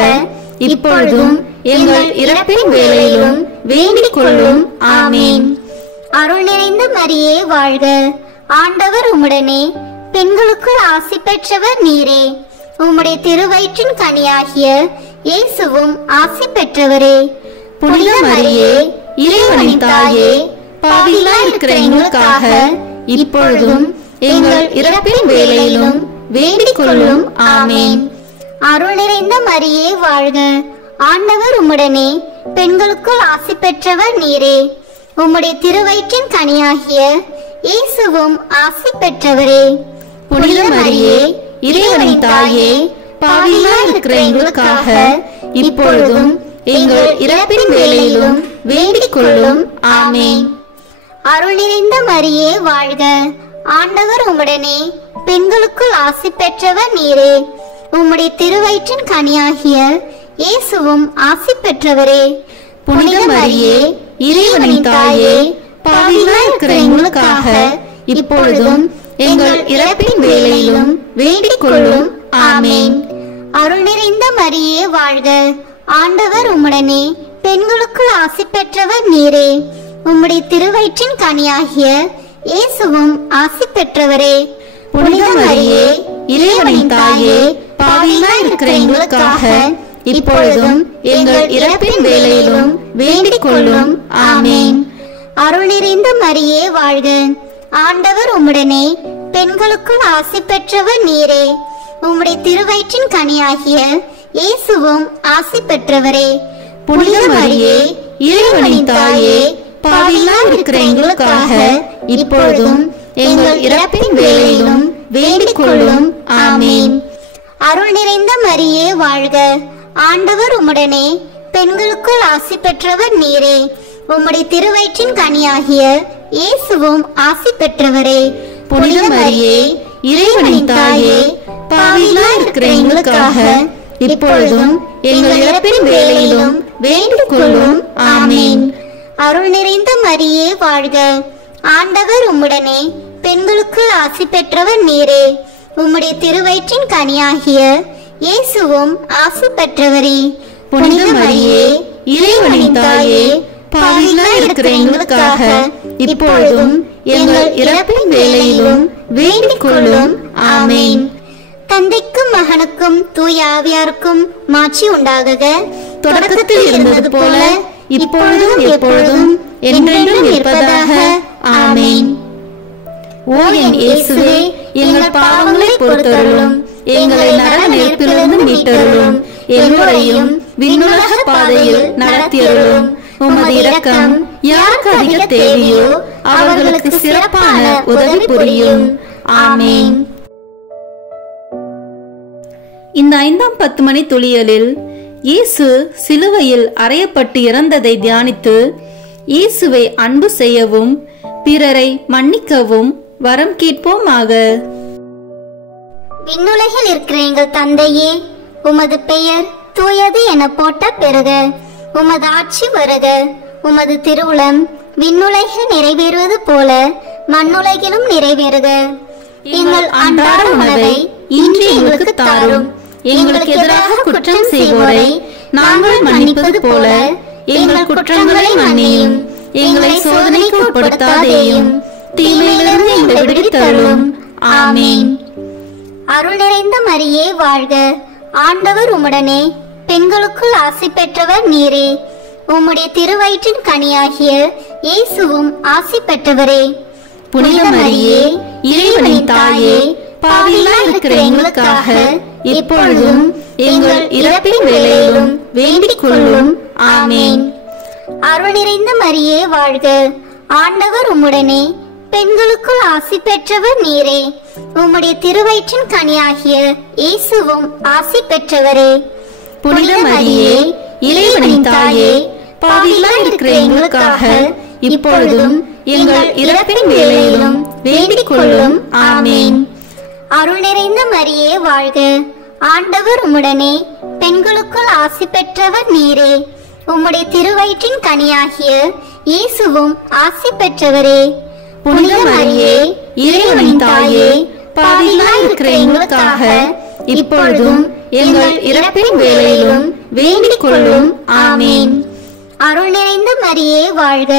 இப்பொழுதும் எங்கள் இறப்பின் வேளையிலும் வேண்டிக் கொள்ளும். ஆமேன். அருள் நிறைந்த மரியே வாழ்க. ஆண்டவர் உம்முடனே, பெண்களுக்குள் ஆசி பெற்றவர் நீரே. உம்முடைய திருவயிற்றின் கனியாகிய இயேசுவும் ஆசி பெற்றவரே. புனித மரியே, இறைவனின் தாயே, பாவிகளாய் இருக்கிற எங்களுக்காக இப்பொழுதும் எங்கள் இறப்பின் வேளையிலும் வேண்டிக் கொள்ளும். ஆமேன். அருள் நிறைந்த மரியே வாழ்க. ஆண்டவர் உம்முடனே, பெண்களுக்குள் ஆசி பெற்றவர் நீரே. உம்முடைய திருவயிற்றின் கனியாகிய இயேசுவும் ஆசி பெற்றவரே. புனித மரியே, இறைவனின் தாயே, பாவிகளாய் இருக்கிற எங்களுக்காக இப்பொழுதும் எங்கள் இறப்பின் வேளையிலும் வேண்டிக் கொள்ளும். ஆமேன். அருள் நிறைந்த மரியே வாழ்க. ஆண்டவர் உம்முடனே, பெண்களுக்குள் ஆசி பெற்றவர் நீரே. உம்முடைய திருவயிற்றின் கனியாகிய இயேசுவும் ஆசி பெற்றவரே. புனித மரியே, இறைவனின் தாயே, பாவிகளாய் இருக்கிற எங்களுக்காக இப்பொழுதும் எங்கள் இறப்பின் வேளையிலும் வேண்டிக் கொள்ளும். ஆமேன். அருள் நிறைந்த மரியே வாழ்க. ஆண்டவர் உம்முடனே, பெண்களுக்குள் ஆசி பெற்றவர் நீரே. உம்முடைய திருவயிற்றின் கனியாகிய இயேசுவும் ஆசி பெற்றவரே. புனித மரியே இறைவனின் தாயே பாவிகளாய் இருக்கிற எங்களுக்காக இப்பொழுதும் எங்கள் இறப்பின் வேளையிலும் வேண்டிக் கொள்ளும். ஆமேன். அருள் நிறைந்த மரியே வாழ்க. ஆண்டவர் உம்முடனே, பெண்களுக்குள் ஆசி பெற்றவர் நீரே. உம்முடைய திருவயிற்றின் கனியாகிய இயேசுவும் ஆசி பெற்றவரே. புனித மரியே இறைவனின் தாயே பாவிகளாய் இருக்கிற எங்களுக்காக இப்பொழுதும் எங்கள் இறப்பின் வேளையிலும் வேண்டிக் கொள்ளும். ஆமேன். அருள் நிறைந்த மரியே வாழ்க. ஆண்டவர் உம்முடனே, பெண்களுக்குள் ஆசி பெற்றவர் நீரே. உம்முடைய திருவயிற்றின் கனியாகிய இயேசுவும் ஆசி பெற்றவரே. புனித மரியே இறைவனின் தாயே பாவிகளாய் இருக்கிற எங்களுக்காக இப்பொழுதும் எங்கள் இறப்பின் வேளையிலும் வேண்டிக் கொள்ளும். ஆமேன். அருள் நிறைந்த மரியே வாழ்க. ஆண்டவர் உம்முடனே, பெண்களுக்குள் ஆசி பெற்றவர் நீரே. உம்முடைய திருவயிற்றின் கனியாகிய இயேசுவும் ஆசி பெற்றவரே. புனித மரியே இறைவனின் தாயே பாவிகளாய் இருக்கிற எங்களுக்காக இப்பொழுதும் எங்கள் இறப்பின் வேளையிலும் வேண்டிக் கொள்ளும். ஆமேன். தந்தைக்கும் மகனுக்கும் தூய ஆவியாருக்கும் மாட்சி உண்டாகுக. தொடக்கத்தில் இருந்தது போல இப்பொழுதும் எப்பொழுதும் என்றென்றும் இருப்பதாக. ஆமேன். ஓ என் இயேசுவே, எங்கள் பாவங்களை பொறுத்தருளும், எங்களை நரக நெருப்பிலிருந்து மீட்டருளும், எல்லோரையும் விண்ணுலக பாதையில் நடத்தியருளும். உமது இரக்கம் யாருக்கு அதிக தேவையோ அவர்களுக்கு சிறப்பான உதவி புரியும். ஆமேன். இந்த 5ஆம் 10 மணி துளியலில் இயேசு சிலுவையில் அறையப்பட்டு இறந்ததை தியானித்து இயேசுவை அன்பு செய்யவும் பிறரை மன்னிக்கவும் வரம் கேட்போமாக. விண்ணுலகில் இருக்கிற எங்கள் தந்தையே, உமது பெயர் தூயது என போட்ட பெறுக. உமது ஆட்சி வருக. உமது திருவுளம் விண்ணுலகில் நிறைவேறுவது போல மண்ணுலகிலும் நிறைவேறுக. எங்கள் அன்றாட உணவை இன்று எங்களுக்கு தாரும். எங்களுக்கு எதிராக குற்றம் செய்வோரை நாங்கள் மன்னிப்பது போல எங்கள் குற்றங்களை மன்னியும். எங்களை சோதனைக்கு உட்படுத்தாதேயும், தீமையிலிருந்து எங்களை விடுவித்தருளும். ஆமேன். அருள் நிறைந்த மரியே வாழ்க. ஆண்டவர் உம்முடனே, பெண்களுக்குள் ஆசி பெற்றவர் நீரே. உம்முடைய திருவயிற்றின் கனியாகிய இயேசுவும் ஆசி பெற்றவரே. புனித மரியே இறைவனின் தாயே பாவிகளாய் இருக்கிற எங்களுக்காக இப்பொழுதும் எங்கள் இறப்பின் வேளையிலும் வேண்டிக் கொள்ளும். ஆமேன். அருள் நிறைந்த மரியே வாழ்க. ஆண்டவர் உம்முடனே, பெண்களுக்குள் ஆசி பெற்றவர் நீரே. உம்முடைய திருவயிற்றின் கனியாகிய இயேசுவும் ஆசி பெற்றவரே. புனித மரியே இறைவனின் தாயே பாவிகளாய் இருக்கிற எங்களுக்காக இப்பொழுதும் எங்கள் இறப்பின் வேளையிலும் வேண்டிக் கொள்ளும். ஆமேன். அருள் நிறைந்த மரியே வாழ்க. ஆண்டவர் உம்முடனே, பெண்களுக்குள் ஆசி பெற்றவர் நீரே. உம்முடைய திருவயிற்றின் கனியாகிய இயேசுவும் ஆசி பெற்றவரே. புனித மரியே இறைவனின் தாயே பாவிகளாய் இருக்கிற எங்களுக்காக இப்பொழுதும் எங்கள் இறப்பின் வேளையிலும் வேண்டிக் கொள்ளும். ஆமேன். அருள் நிறைந்த மரியே வாழ்க.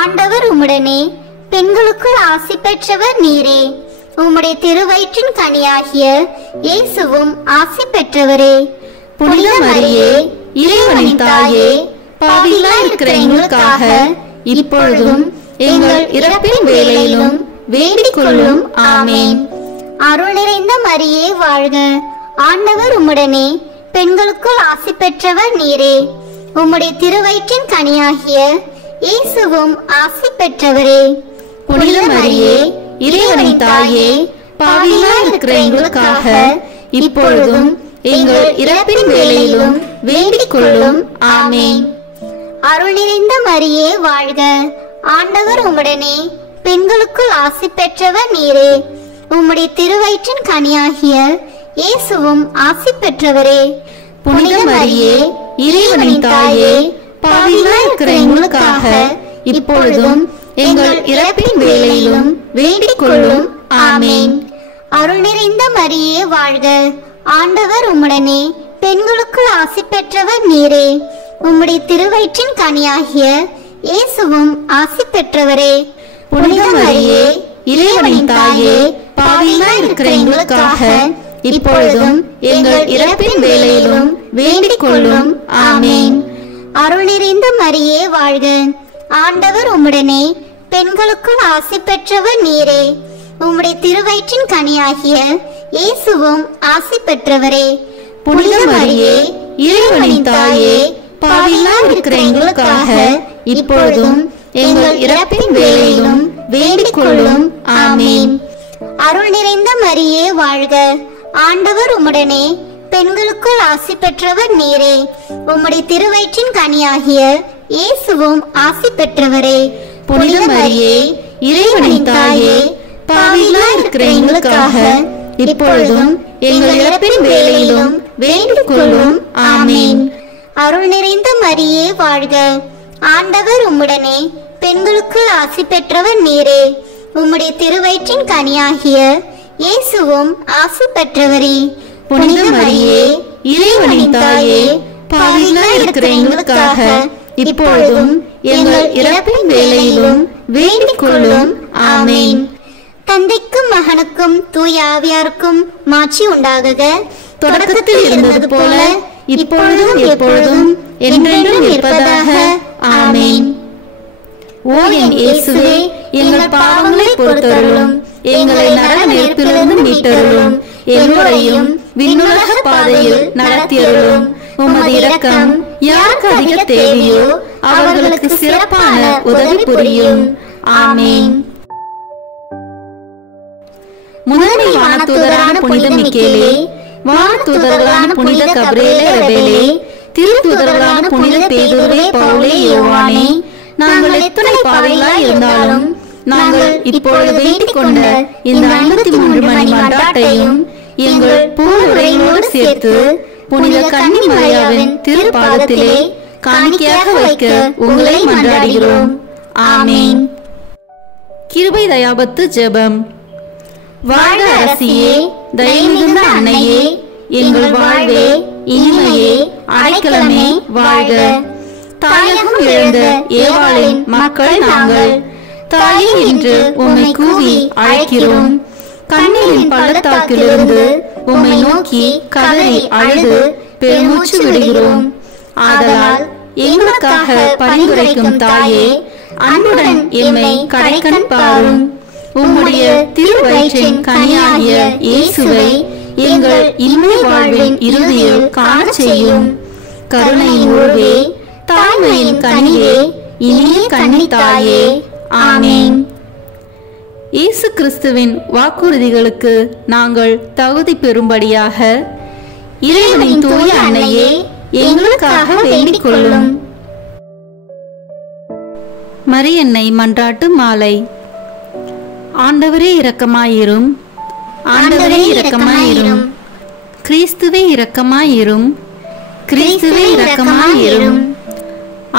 ஆண்டவர் உம்முடனே, பெண்களுக்குள் ஆசி பெற்றவர் நீரே. உம்முடைய திருவயிற்றின் கனியாகிய இயேசுவும் ஆசி பெற்றவரே. புனித மரியே இறைவனின் தாயே பாவிகளாய் இருக்கிற எங்களுக்காக இப்பொழுதும் எங்கள் இறப்பின் வேளையிலும் வேண்டிக் கொள்ளும். ஆமேன். அருள் நிறைந்த மரியே வாழ்க. ஆண்டவர் உம்முடனே, பெண்களுக்குள் ஆசி பெற்றவர் நீரே. உம்முடைய திருவயிற்றின் கனியாகிய இயேசுவும் ஆசி பெற்றவரே. புனித மரியே இறைவனின் தாயே பாவிகளாய் இருக்கிற எங்களுக்காக இப்பொழுதும் எங்கள் இறப்பின் வேளையிலும் வேண்டிக் கொள்ளும். ஆமேன். அருள் நிறைந்த மரியே வாழ்க. ஆண்டவர் உம்முடனே, பெண்களுக்குள் ஆசி பெற்றவர் நீரே. உம்முடைய திருவயிற்றின் கனியாகிய இயேசுவும் ஆசி பெற்றவரே. புனித மரியே இறைவனின் தாயே பாவிகளாய் இருக்கிற எங்களுக்காக இப்பொழுதும் எங்கள் இறப்பின் வேளையிலும் வேண்டிக் கொள்ளும். ஆமேன். அருள் நிறைந்த மரியே வாழ்க. ஆண்டவர் உம்முடனே, பெண்களுக்குள் ஆசி பெற்றவர் நீரே. உம்முடைய திருவயிற்றின் கனியாகிய இயேசுவும் ஆசி பெற்றவரே. புனித மரியே இறைவனின் தாயே பாவிகளாய் இருக்கிற எங்களுக்காக இப்பொழுதும் எங்கள் இறப்பின் வேளையிலும் வேண்டிக் கொள்ளும். ஆமேன். அருள் நிறைந்த மரியே வாழ்க, ஆண்டவர் உம்முடனே, பெண்களுக்குள் ஆசி பெற்றவர் நீரே. உம்முடைய திருவயிற்றின் கனியாகிய இயேசுவும் ஆசி பெற்றவரே. புனித மரியே, இறைவனின் தாயே, பாவிகளாய் இருக்கிற எங்களுக்காக இப்பொழுதும் எங்கள் இறப்பின் வேளையிலும் வேண்டிக் கொள்ளும். ஆமேன். அருள் நிறைந்த மரியே வாழ்க, ஆண்டவர் உம்முடனே, பெண்களுக்குள் ஆசி பெற்றவர் நீரே. உம்முடைய திருவயிற்றின் கனியாகிய இயேசுவும் ஆசி பெற்றவரே. புனித மரியே, இறைவனின் தாயே, பாவிகளாய் இருக்கிற எங்களுக்காக இப்பொழுதும் எங்கள் இறப்பின் வேளையிலும் வேண்டிக் கொள்ளும். ஆமேன். அருள் நிறைந்த மரியே வாழ்க, ஆண்டவர் உம்முடனே, பெண்களுக்குள் ஆசி பெற்றவர் நீரே. உம்முடைய திருவயிற்றின் கனியாகிய இயேசுவும் ஆசி பெற்றவரே. புனித மரியே, இறைவனின் தாயே, பாவிகளாய் இருக்கிற எங்களுக்காக இப்பொழுதும் எங்கள் இறப்பின் வேளையிலும் வேண்டிக் கொள்ளும். ஆமேன். தந்தைக்கும் மகனுக்கும் தூய ஆவியாருக்கும் மாட்சி உண்டாகுக. தொடக்கத்தில் இருந்தது போல இப்பொழுதும் எப்பொழுதும் என்றென்றும் இருப்பதாக. ஆமேன். ஓ என் இயேசுவே, எங்கள் பாவங்களை பொறுத்தருளும், எங்களை நரக நெருப்பிலிருந்து மீட்டருளும், எல்லோரையும் விண்ணுலக பாதையில் நடத்தியருளும். உமது இரக்கம் யாருக்கு அதிக தேவையோ அவர்களுக்கு சிறப்பான உதவி புரியும். ஆமேன். முதன்மை வானதூதரான புனித மிக்கேலே, வானதூதர்களான புனித கபிரியேலே ரபேலே, திருத்தூதர்களான புனித பேதுருவே, பவுலே, யோவானே, நாங்கள் எத்தனை பாவிகளாய் இருந்தாலும் நாங்கள் இப்பொழுது வேண்டிக் கொண்ட இந்த 53 மணி மன்றாட்டையும் எங்கள் பூவுரையோடு சேர்த்து புனித கன்னி மரியாவின் திருப்பாதத்திலே காணிக்கையாக வைக்க உங்களை மன்றாடுகிறோம். ஆமேன். கிருபை தயாபத்து ஜெபம். வாழ்க அரசியே, தயமிகுந்த அன்னையே, எங்கள் வாழ்வே, இனிமையே, அடைக்கலமே வாழ்க. தாயகம் இழந்த ஏவாளின் மக்கள் நாங்கள், தாயே என்று உம்மை கூவி அழைக்கிறோம். கண்ணீரின் பள்ளத்தாக்கிலிருந்து உம்மை நோக்கி கதறி அழுது பெருமூச்சு விடுகிறோம். ஆதலால் எங்களுக்காக பரிந்துரைக்கும் தாயே, அன்புடன் எம்மை கடைக்கண் பாரும். உம்முடைய திருவயிற்றின் கனியாகிய இயேசுவை எங்கள் இன்மை வாழ்வின் இறுதியில் காண செய்யும். கருணையின் உருவே, தாய்மையின் கனியே, இனிய கன்னி தாயே. ஆமேன். இயேசு கிறிஸ்துவின் வாக்குறுதிகளுக்கு நாங்கள் தகுதி பெறும்படியாக இறைவனின் தூய அன்னையே, எங்களுக்காக வேண்டிக் கொள்ளும். மரியன்னை மன்றாட்டு மாலை. ஆண்டவரே இரக்கமாயிரும், ஆண்டவரே இரக்கமாயிரும், கிறிஸ்துவே இரக்கமாயிரும், கிறிஸ்துவே இரக்கமாயிரும்,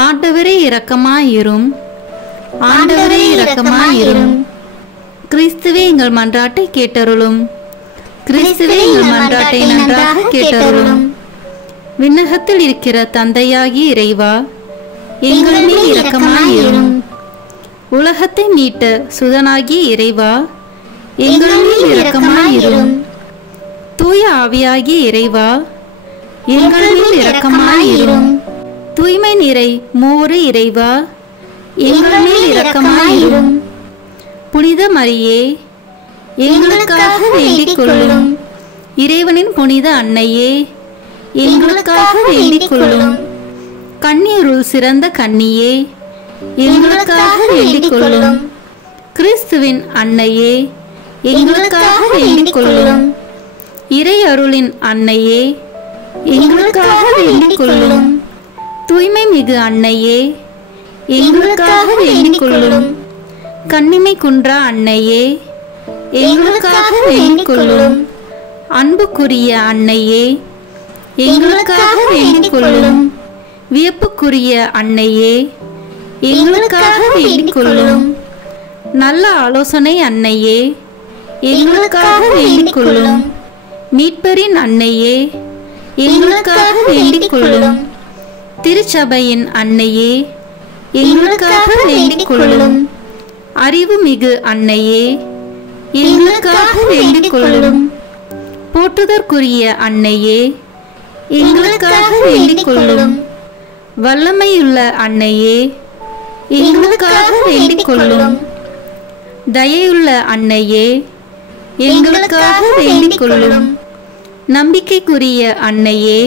ஆண்டவரே இரக்கமாயிரும், ஆண்டவரே இரக்கமாயிரும், கிறிஸ்துவே எங்கள் மன்றாட்டை கேட்டருளும், கிறிஸ்துவே எங்கள் மன்றாட்டை நன்றாக கேட்டருளும். விண்ணகத்தில் இருக்கிற தந்தையாகிய இறைவா, எங்கள் மேல் இரக்கமாயிரும். உலகத்தை மீட்ட சுதனாகிய இறைவா, எங்கள் மேல் இரக்கமாயிரும். தூய ஆவியாகிய இறைவா, எங்கள் மேல் இரக்கமாயிரும். தூய்மை நிறை மூவரு இறைவா, எங்கள் மேல் இரக்கமாயிரும். புனித மரியே, எங்களுக்காக வேண்டிக் கொள்ளும். இறைவனின் புனித அன்னையே, எங்களுக்காக வேண்டிக் கொள்ளும். கன்னியருள் சிறந்த கன்னியே, எங்களுக்காக வேண்டிக் கொள்ளும். கிறிஸ்துவின் அன்னையே, எங்களுக்காக வேண்டிக் கொள்ளும். இறை அருளின் அன்னையே, எங்களுக்காக வேண்டிக் கொள்ளும். தூய்மை மிகு அன்னையே, எங்களுக்காக வேண்டிக் கொள்ளும். கன்னிமை குன்றா அன்னையே, எங்களுக்காக வேண்டிக் கொள்ளும். அன்புக்குரிய அன்னையே, எங்களுக்காக வேண்டிக் கொள்ளும். வியப்புக்குரிய அன்னையே, எங்களுக்காக வேண்டிக் கொள்ளும். நல்ல ஆலோசனை அன்னையே, எங்களுக்காக வேண்டிக் கொள்ளும். மீட்பரின் அன்னையே, எங்களுக்காக வேண்டிக் கொள்ளும். திருச்சபையின் அன்னையே, எங்களுக்காக வேண்டிக் கொள்ளும். அறிவு மிகு அன்னையே, எங்களுக்காக வேண்டிக் கொள்ளும். போற்றுதற்குரிய அன்னையே, எங்களுக்காக வேண்டிக் கொள்ளும். வல்லமையுள்ள அன்னையே, எங்களுக்காக வேண்டிக் கொள்ளும். தயையுள்ள அன்னையே, எங்களுக்காக வேண்டிக் கொள்ளும். நம்பிக்கைக்குரிய அன்னையே,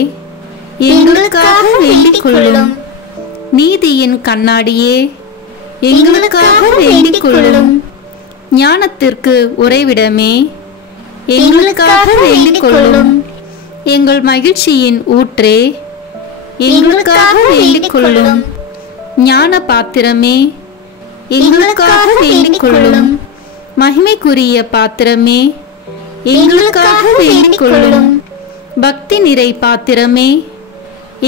எங்களுக்காக வேண்டிக் கொள்ளும். நீதியின் கண்ணாடியே, எங்களுக்காக வேண்டிக் கொள்ளும். ஞானத்திற்கு உறைவிடமே, எங்களுக்காக வேண்டிக் கொள்ளும். எங்கள் மகிழ்ச்சியின் ஊற்றே, எங்களுக்காக வேண்டிக் கொள்ளும். ஞான பாத்திரமே, எங்களுக்காக வேண்டிக் கொள்ளும். மகிமைக்குரிய பாத்திரமே, எங்களுக்காக வேண்டிக் கொள்ளும். பக்தி நிறை பாத்திரமே,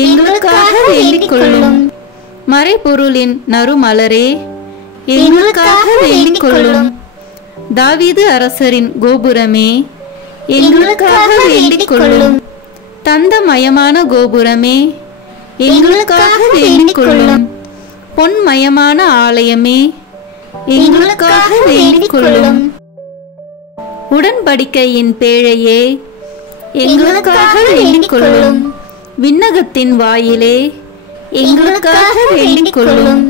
எங்களுக்காக வேண்டிக் கொள்ளும். மறைபொருளின் நறுமலரே, எங்களுக்காக வேண்டிக் கொள்ளும். தாவீது அரசரின் கோபுரமே, எங்களுக்காக வேண்டிக் கொள்ளும். தந்தமயமான கோபுரமே, எங்களுக்காக வேண்டிக் கொள்ளும். பொன்மயமான ஆலயமே, எங்களுக்காக வேண்டிக் கொள்ளும். உடன்படிக்கையின் பேழையே, எங்களுக்காக வேண்டிக் கொள்ளும். விண்ணகத்தின் வாயிலே, எங்களுக்காக வேண்டிக் கொள்ளும்.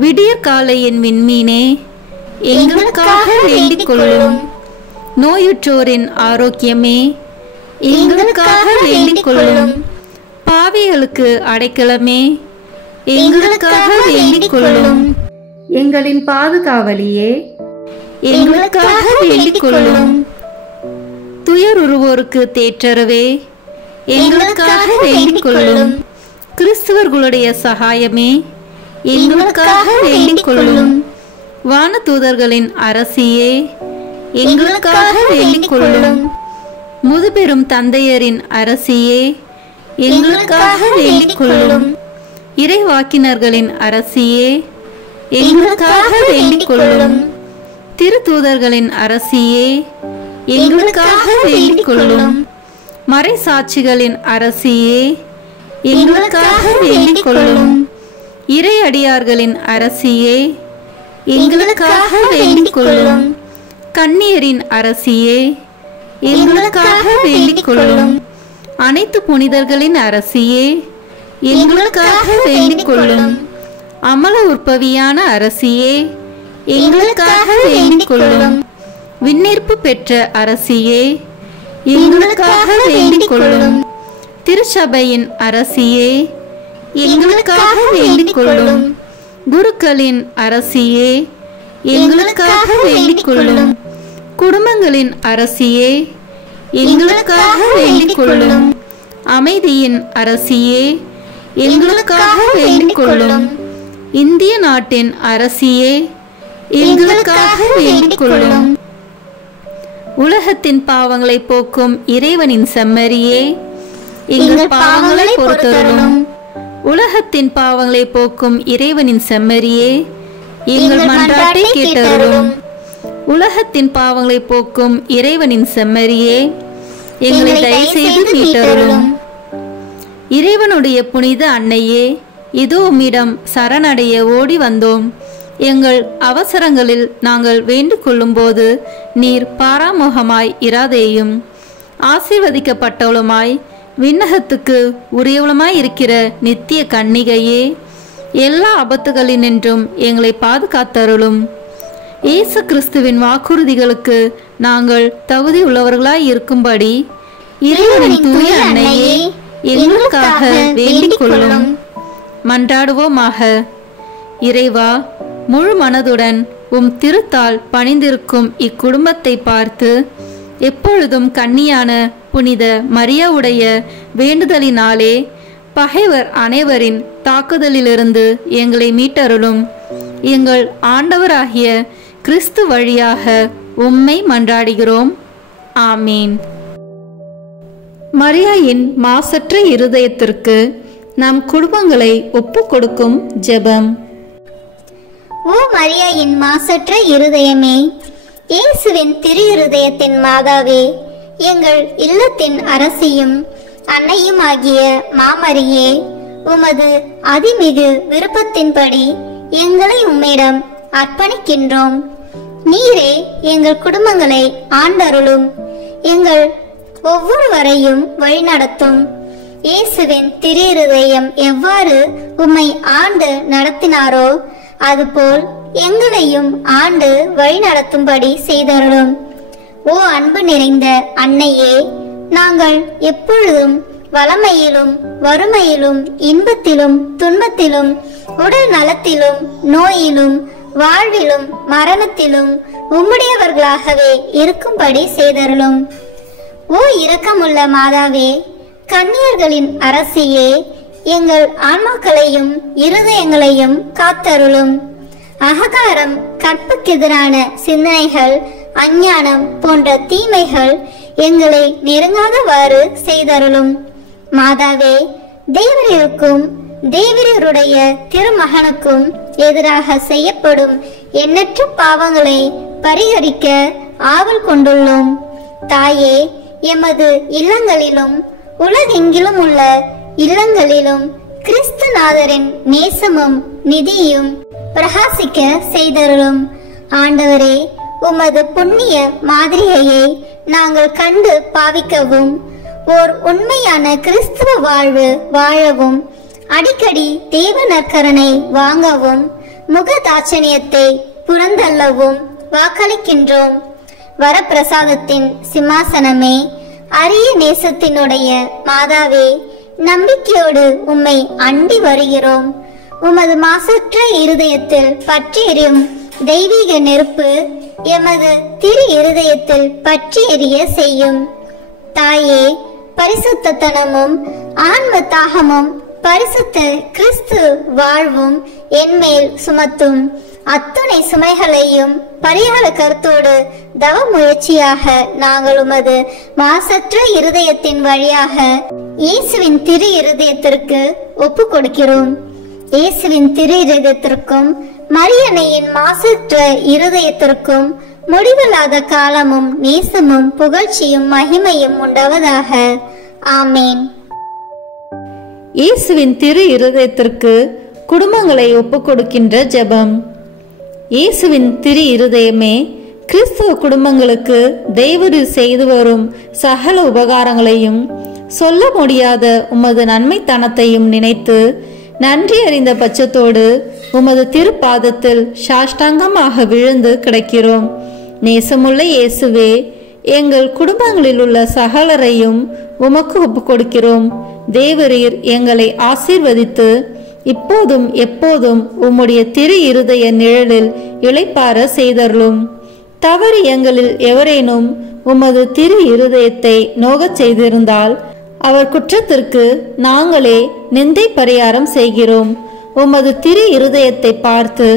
விடியற்காலையின் விண்மீனே, எங்களுக்காக வேண்டிக் கொள்ளும். நோயுற்றோரின் ஆரோக்கியமே, எங்களுக்காக வேண்டிக் கொள்ளும். பாவிகளுக்கு அடைக்கலமே, எங்களுக்காக வேண்டிக் கொள்ளும். எங்களின் பாதுகாவலியே, எங்களுக்காக வேண்டிக் கொள்ளும். துயருருவோருக்கு தேற்றரவே, எங்களுக்காக வேண்டிக் கொள்ளும். கிறிஸ்துவர்களுடைய சகாயமே, எங்களுக்காக வேண்டிக் கொள்ளும். வானதூதர்களின் அரசியே, எங்களுக்காக வேண்டிக் கொள்ளும். முதுபெரும் தந்தையரின் அரசியே, எங்களுக்காக வேண்டிக் கொள்ளும். இறைவாக்கினர்களின் அரசியே, எங்களுக்காக வேண்டிக் கொள்ளும். திருத்தூதர்களின் அரசியே, எங்களுக்காக வேண்டிக் கொள்ளும். மறைசாட்சிகளின் அரசியே, எங்களுக்காக வேண்டிக் கொள்ளும். இறையடியார்களின் அரசியே, எங்களுக்காக வேண்டிக் கொள்ளும். கன்னியரின் அரசியே, எங்களுக்காக வேண்டிக் கொள்ளும். அனைத்து புனிதர்களின் அரசியே, எங்களுக்காக வேண்டிக் கொள்ளும். அமல உற்பவியான அரசியே, எங்களுக்காக வேண்டிக் கொள்ளும். விண்ணேற்பு பெற்ற அரசியே, எங்களுக்காக வேண்டிக் கொள்ளும். திருச்சபையின் அரசியே, எங்களுக்காக வேண்டிக் கொள்ளும். குருக்களின் அரசியே, எங்களுக்காக வேண்டிக் கொள்ளும். குடும்பங்களின் அரசியே, எங்களுக்காக வேண்டிக் கொள்ளும். அமைதியின் அரசியே, எங்களுக்காக வேண்டிக் கொள்ளும். இந்திய நாட்டின் அரசியே, எங்களுக்காக வேண்டிக் கொள்ளும். உலகத்தின் பாவங்களை போக்கும் இறைவனின் செம்மறியே, எங்கள் பாவங்களை பொறுத்தருளும். உலகத்தின் பாவங்களை போக்கும் இறைவனின் செம்மறியே, எங்கள் மன்றாட்டை கேட்டருளும். உலகத்தின் பாவங்களை போக்கும் இறைவனின் செம்மறியே, எங்களை தயவு செய்து மீட்டருளும். இறைவனுடைய புனித அன்னையே, இதோ உம்மிடம் சரணடைய ஓடி வந்தோம். எங்கள் அவசரங்களில் நாங்கள் வேண்டிக் கொள்ளும் போது நீர் பாராமுகமாய் இராதேயும். ஆசீர்வதிக்கப்பட்டவளுமாய் விண்ணகத்துக்கு உரியவளுமாய் இருக்கிற நித்திய கன்னிகையே, எல்லா ஆபத்துகளினின்றும் எங்களை பாதுகாத்தருளும். இயேசு கிறிஸ்துவின் வாக்குறுதிகளுக்கு நாங்கள் தகுதி உள்ளவர்களாய் இருக்கும்படி இறைவனின் தூய அன்னையே, எங்களுக்காக வேண்டிக் கொள்ளும். மன்றாடுவோமாக. இறைவா, முழு மனதுடன் உம் திருத்தால் பணிந்திருக்கும் இக்குடும்பத்தை பார்த்து எப்பொழுதும் கன்னியான புனித மரியாவுடைய வேண்டுதலினாலே பகைவர் அனைவரின் தாக்குதலிலிருந்து எங்களை மீட்டருளும். எங்கள் ஆண்டவராகிய கிறிஸ்து வழியாக உம்மை மன்றாடுகிறோம். ஆமீன். மரியாயின் மாசற்ற இருதயத்திற்கு நம் குடும்பங்களை ஒப்புக் கொடுக்கும் ஜெபம். ஓ மரியாயின் மாசற்ற இருதயமே, இயேசுவின் திரு இருதயத்தின் மாதாவே, எங்கள் இல்லத்தின் அரசியும் அன்னையும் ஆகிய மாமரியே, உமது அதிமிகு விருப்பத்தின்படி எங்களை உம்மிடம் அர்ப்பணிக்கின்றோம். நீரே எங்கள் குடும்பங்களை ஆண்டருளும். எங்கள் ஒவ்வொருவரையும் வழிநடத்தும். இயேசுவின் திரு இருதயம் எவ்வாறு உம்மை ஆண்டு நடத்தினாரோ அதுபோல் எங்களையும் ஆண்டு வழிநடத்தும்படி செய்தருளும். ஓ அன்பு நிறைந்த அன்னையே, நாங்கள் எப்பொழுதும் வளமையிலும் வறுமையிலும் இன்பத்திலும் துன்பத்திலும் உடல் நலத்திலும் நோயிலும் வாழ்விலும் மரணத்திலும் உம்முடையவர்களாகவே இருக்கும்படி செய்தருளும். ஓ இரக்கமுள்ள மாதாவே, கன்னியர்களின் அரசியே, எங்கள் ஆன்மாக்களையும் இருதயங்களையும் காத்தருளும். அகங்காரம், கற்புக்கெதிரான சிந்தனைகள், அஞ்ஞானம் போன்ற தீமைகள் எங்களை நெருங்காதவாறு செய்தருளும். மாதாவே, தேவரீருக்கும் தேவரீருடைய திருமகனுக்கும் எதிராக செய்யப்படும் எண்ணற்ற பாவங்களை பரிகரிக்க ஆவல் கொண்டுள்ளோம். தாயே, எமது இல்லங்களிலும் உலகெங்கிலும் உள்ள இல்லங்களிலும் கிறிஸ்துநாதரின் நேசமும் நிதியும் பிரகாசிக்க செய்தருளும். ஆண்டவரே, உமது புண்ணிய மாதிரியை நாங்கள் கண்டு பாவிக்கவும், ஓர் உண்மையான கிறிஸ்துவ வாழ்வு வாழவும், அடிக்கடி தேவ நற்கரனை வாங்கவும், முகதாட்சணியத்தை புறந்தள்ளவும் வாக்களிக்கின்றோம். வரப்பிரசாதத்தின் சிம்மாசனமே, அரிய நேசத்தினுடைய மாதாவே, நம்பிக்கையோடு உம்மை அண்டி வருகிறோம். உமது மாசற்ற இருதயத்தில் பற்றி எரியும் தெய்வீக நெருப்பு எமது திரு இருதயத்தில் பற்றி எரிய செய்யும். தாயே, பரிசுத்தனமும் ஆன்ம தாகமும் பரிசுத்த கிறிஸ்து வாழ்வும் என்மேல் சுமத்தும். அத்துணை சுமைகளையும் பரிகார கருத்தோடு தவ முயற்சியாக நாங்கள் உமது மாசற்ற இருதயத்தின் வழியாக இயேசுவின் திரு இருதயத்திற்கு ஒப்பு கொடுக்கிறோம். இயேசுவின் திரு இருதயத்திற்கும் மரியன்னையின் மாசற்ற இருதயத்திற்கும் முடிவில்லாத காலமும் நேசமும் புகழ்ச்சியும் மகிமையும் உண்டாவதாக. ஆமேன். இயேசுவின் திரு இருதயத்திற்கு குடும்பங்களை ஒப்புக் கொடுக்கின்ற ஜெபம். இயேசுவின் திரு இருதயமே, கிறிஸ்துவ குடும்பங்களுக்கு தேவரீர் செய்து வரும் சகல உபகாரங்களையும் சொல்ல முடியாத உமது நன்மைத்தனத்தையும் நினைத்து நன்றி அறிந்த பட்சத்தோடு உமது திருப்பாதத்தில் சாஷ்டாங்கமாக விழுந்து கிடக்கிறோம். நேசமுள்ள இயேசுவே, எங்கள் குடும்பங்களில் உள்ள சகலரையும் உமக்கு ஒப்புக் கொடுக்கிறோம். தேவரீர் எங்களை ஆசீர்வதித்து இப்போதும் எப்போதும் உம்முடைய திரு இருதய நிழலில் இளைப்பார செய்தருளும். தவறு எங்களில் எவரேனும் உமது திரு இருதயத்தை நோகச் செய்திருந்தால் அவர் குற்றத்திற்கு நாங்களே நிந்தை பரிகாரம் செய்கிறோம். உமது திரு இருதயத்தை பார்த்து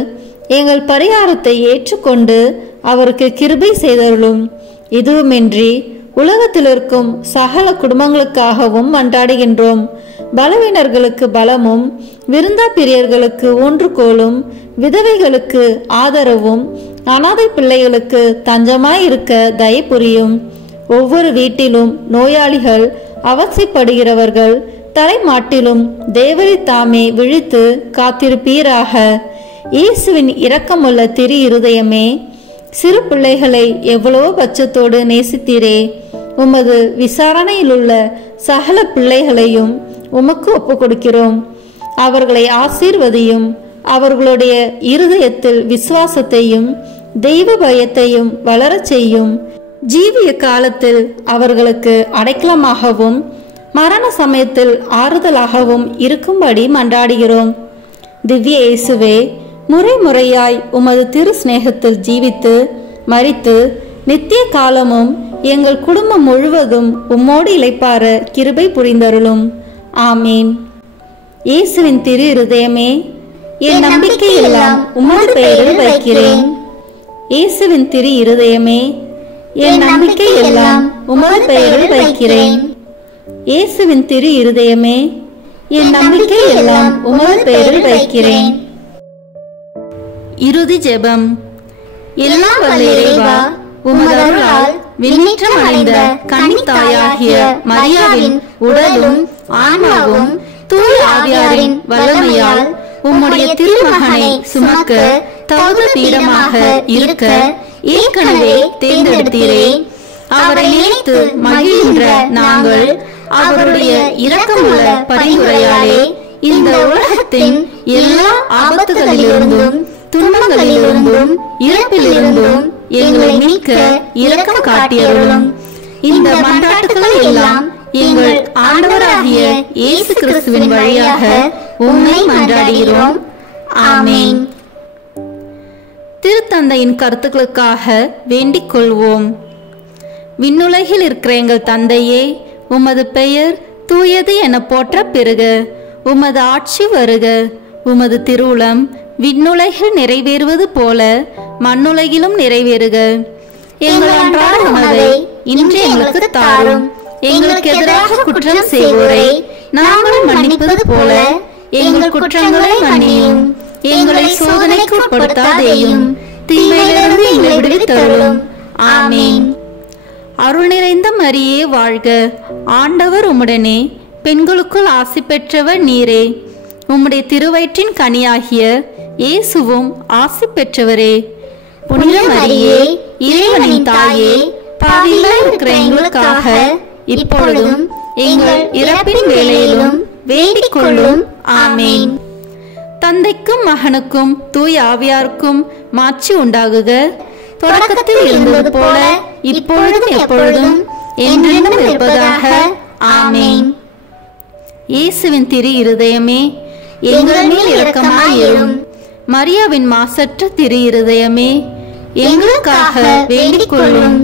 எங்கள் பரிகாரத்தை ஏற்றுக்கொண்டு அவருக்கு கிருபை செய்தருளும். இதுவுமின்றி உலகத்தில் இருக்கும் சகல குடும்பங்களுக்காகவும் மன்றாடுகின்றோம். பலவீனர்களுக்கு பலமும், விருந்தா பிரியர்களுக்கு ஊன்றுகோலும், விதவைகளுக்கு ஆதரவும், அனாதை பிள்ளைகளுக்கு தஞ்சமாயிருக்க தயை புரியும். ஒவ்வொரு வீட்டிலும் நோயாளிகள், அவசியப்படுகிறவர்கள் தலைமாட்டிலும் தேவரி தாமே விழித்து காத்திருப்பீராக. இயேசுவின் இரக்கமுள்ள திரு இருதயமே, சிறு பிள்ளைகளை எவ்வளவோ பட்சத்தோடு நேசித்தீரே. உமது விசாரணையில் உள்ள சகல பிள்ளைகளையும் உமக்கு ஒப்புக் கொடுக்கிறோம். அவர்களை ஆசீர்வதியும். அவர்களுடைய இருதயத்தில் விசுவாசத்தையும் தெய்வ பயத்தையும் வளரச் செய்யும். ஜீவிய காலத்தில் அவர்களுக்கு அடைக்கலமாகவும் மரண சமயத்தில் ஆறுதலாகவும் இருக்கும்படி மன்றாடுகிறோம். திவ்ய இயேசுவே, முறை முறையாய் உமது திரு சிநேகத்தில் ஜீவித்து மரித்து நித்திய காலமும் எங்கள் குடும்பம் முழுவதும் உம்மோடு இளைப்பார கிருபை புரிந்தருளும். ஆமீன். இயேசுவின் திரு இருதயமே, என் நம்பிக்கை எல்லாம் உமது பெயரில் வைக்கிறேன். இயேசுவின் திரு இருதயமே, என் நம்பிக்கை எல்லாம் உமது பெயரில் வைக்கிறேன். இயேசுவின் திரு இருதயமே, என் நம்பிக்கை எல்லாம் உமது பெயரில் வைக்கிறேன். இறுதி ஜெபம். எல்லாம் வல்ல இறைவா, உமது அருளால் விண்ணேற்றம் அடைந்த கன்னித்தாயாகிய மரியாவின் உடலும் ஆன்மாவும் தூய ஆவியாரின் வல்லமையால் உம்முடைய திருமகனை சுமக்க தகுந்த பீடமாக இருக்க ஏற்கனவே தேர்ந்தெடுத்தீரே. அவரை நினைத்து மகிழ்கின்ற நாங்கள் அவருடைய இரக்கமுள்ள பரிந்துரையாலே இந்த உலகத்தின் எல்லா ஆபத்துகளிலிருந்தும் துன்பங்களிலிருந்தும் இறப்பிலிருந்தும் எங்களை மீட்க இரக்கம் காட்டியருளும். இந்த மன்றாட்டுகளை எல்லாம் எங்கள் ஆண்டவராகிய இயேசு கிறிஸ்துவின் வழியாக உம்மை மன்றாடுகிறோம். ஆமென். திருத்தந்தையின் கருத்துக்களுக்காக வேண்டிக் கொள்வோம். விண்ணுலகில் இருக்கிற எங்கள் தந்தையே, உமது பெயர் தூயது என போற்ற பெறுக. உமது ஆட்சி வருக. உமது திருவுளம் விண்ணுலகில் நிறைவேறுவது போல மண்ணுலகிலும் நிறைவேறுக. எங்கள் அன்றாட உணவை இன்று எங்களுக்கு தாரும். எங்களுக்கு எதிராக குற்றம் செய்வோரை நாங்கள் மன்னிப்பது போல எங்கள் குற்றங்களை மன்னியும். எங்களை சோதனைக்கு உட்படுத்தாதேயும், தீமையிலிருந்து எங்களை விடுவித்தருளும். ஆமென். அருள் நிறைந்த மரியே வாழ்க. ஆண்டவர் உம்முடனே, பெண்களுக்குள் ஆசி பெற்றவர் நீரே. உம்முடைய திருவயிற்றின் கனியாகிய இயேசுவும் ஆசி பெற்றவரே. புனித மரியே, இறைவனின் தாயே, பாவிகளாய் இருக்கிற எங்களுக்காக இப்பொழுதும் எங்கள் இறப்பின் வேளையிலும் வேண்டிக் கொள்ளும். ஆமென். தந்தைக்கும் மகனுக்கும் தூய ஆவியாருக்கும் மாட்சி உண்டாகுக. தொடக்கத்தில் இருந்தது போல இப்பொழுதும் எப்பொழுதும் என்றென்றும் இருப்பதாக. ஆமென். இயேசுவின் திரு இருதயமே, எங்கள் மேல் இரக்கமாயிரும். மரியாவின் மாசற்ற திரு இருதயமே, எங்களுக்காக வேண்டிக் கொள்ளும்.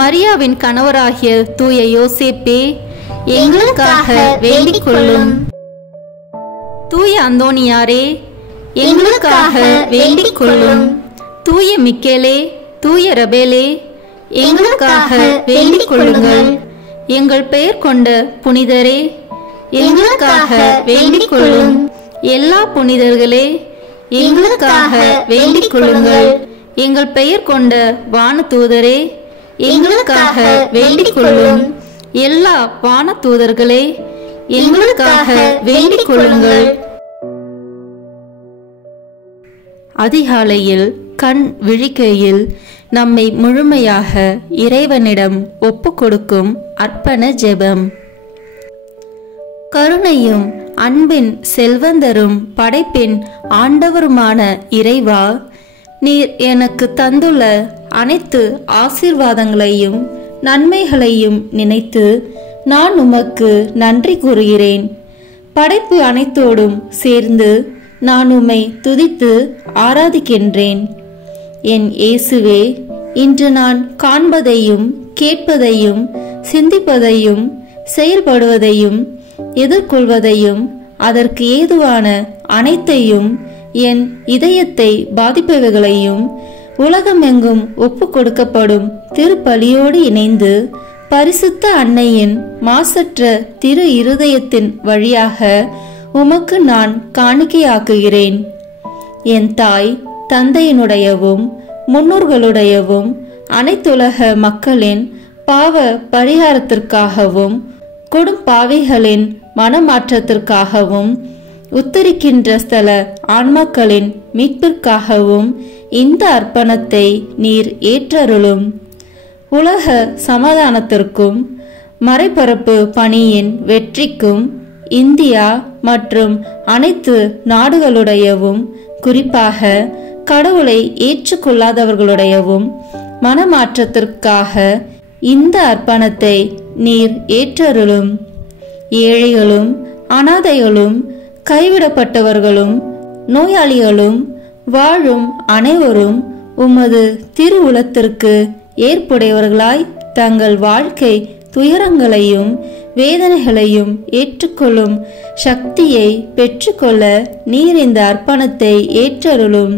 மரியாவின் கணவராகிய தூய யோசேப்பே, எங்களுக்காக வேண்டிக் கொள்ளும். தூய அந்தோனியாரே, எங்களுக்காக வேண்டிக் கொள்ளும். தூய மிக்கேலே, தூய ரபேலே, எங்களுக்காக வேண்டிக் கொள்ளுங்கள். எங்கள் பெயர் கொண்ட புனிதரே, எங்களுக்காக வேண்டிக் கொள்ளும். எல்லா புனிதர்களே, எங்களுக்காக வேண்டிக் கொள்ளுங்கள். எங்கள் பெயர் கொண்ட வானதூதரே, எங்களுக்காக வேண்டிக் கொள்ளும். எல்லா வானதூதர்களே, எங்களுக்காக வேண்டிக் கொள்ளுங்கள். அதிகாலையில் கண் விழிக்கையில் நம்மை முழுமையாக இறைவனிடம் ஒப்பு கொடுக்கும் அர்ப்பண ஜெபம். கருணையும் அன்பின் செல்வந்தரும் படைப்பின் ஆண்டவருமான இறைவா, நீர் எனக்கு தந்துள்ள அனைத்து ஆசீர்வாதங்களையும் நன்மைகளையும் நினைத்து நான் உமக்கு நன்றி கூறுகிறேன். படைப்பு அனைத்தோடும் சேர்ந்து நான் உம்மை துதித்து ஆராதிக்கின்றேன். என் இயேசுவே, இன்று நான் காண்பதையும் கேட்பதையும் சிந்திப்பதையும் செயல்படுவதையும் எதிர்கொள்வதையும் அதற்கு ஏதுவான அனைத்தையும் என் இதயத்தை பாதிப்பவைகளையும் உலகமெங்கும் ஒப்பு கொடுக்கப்படும் திருப்பலியோடு இணைந்து பரிசுத்த அன்னையின் மாசற்ற திரு இருதயத்தின் வழியாக உமக்கு நான் காணிக்கையாக்குகிறேன். என் தாய் தந்தையினுடையவும் முன்னோர்களுடையவும் அனைத்துலக மக்களின் பாவ பரிகாரத்திற்காகவும் கொடும் பாவிகளின் மனமாற்றத்திற்காகவும் உத்தரிக்கின்ற ஸ்தல ஆன்மாக்களின் மீட்பிற்காகவும் இந்த அர்ப்பணத்தை நீர் ஏற்றருளும். உலக சமாதானத்திற்கும் மறைபரப்பு பணியின் வெற்றிக்கும் இந்தியா மற்றும் அனைத்து நாடுகளுடையவும் குறிப்பாக கடவுளை ஏற்றுக்கொள்ளாதவர்களுடையவும் மனமாற்றத்திற்காக இந்த அர்ப்பணத்தை நீர் ஏற்றருளும். ஏழைகளும் அனாதைகளும் கைவிடப்பட்டவர்களும் நோயாளிகளும் வாழும் அனைவரும் உமது திருவுளத்திற்கு ஏற்புடையவர்களாய் தங்கள் வாழ்க்கை துயரங்களையும் வேதனைகளையும் ஏற்றுக்கொள்ளும் சக்தியை பெற்றுக்கொள்ள நீர் இந்த அர்ப்பணத்தை ஏற்றருளும்.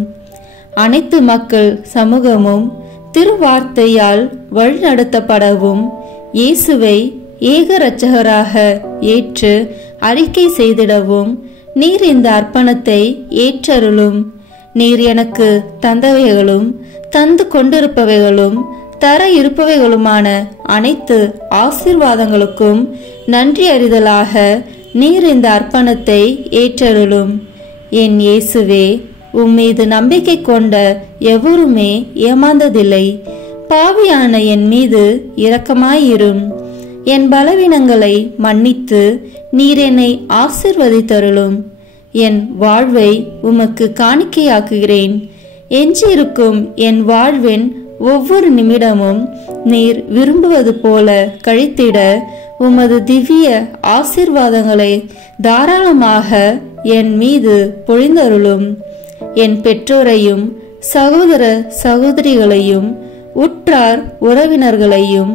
அனைத்து மக்கள் சமூகமும் திருவார்த்தையால் வழிநடத்தப்படவும் இயேசுவை ஏக இரட்சகராக ஏற்று அறிக்கை செய்திடவும் நீர் இந்த அர்ப்பணத்தை ஏற்றருளும். நீர் எனக்கு தந்தவைகளும் தந்து கொண்டிருப்பவைகளும் தர இருப்பவைகளுமான அனைத்து ஆசீர்வாதங்களுக்கும் நன்றி அறிதலாக நீர் இந்த அர்ப்பணத்தை ஏற்றருளும். என் இயேசுவே, உம்மீது நம்பிக்கை கொண்ட எவருமே ஏமாந்ததில்லை. பாவியான என் மீது இரக்கமாயிரும். என் பலவீனங்களை மன்னித்து நீர் என்னை ஆசிர்வதித்தருளும். என் வாழ்வை உமக்கு காணிக்கையாக்குகிறேன். எஞ்சியிருக்கும் என் வாழ்வின் ஒவ்வொரு நிமிடமும் நீர் விரும்புவது போல கழித்திட உமது திவ்ய ஆசீர்வாதங்களை தாராளமாக என் மீது பொழிந்தருளும். என் பெற்றோரையும் சகோதர சகோதரிகளையும் உற்றார் உறவினர்களையும்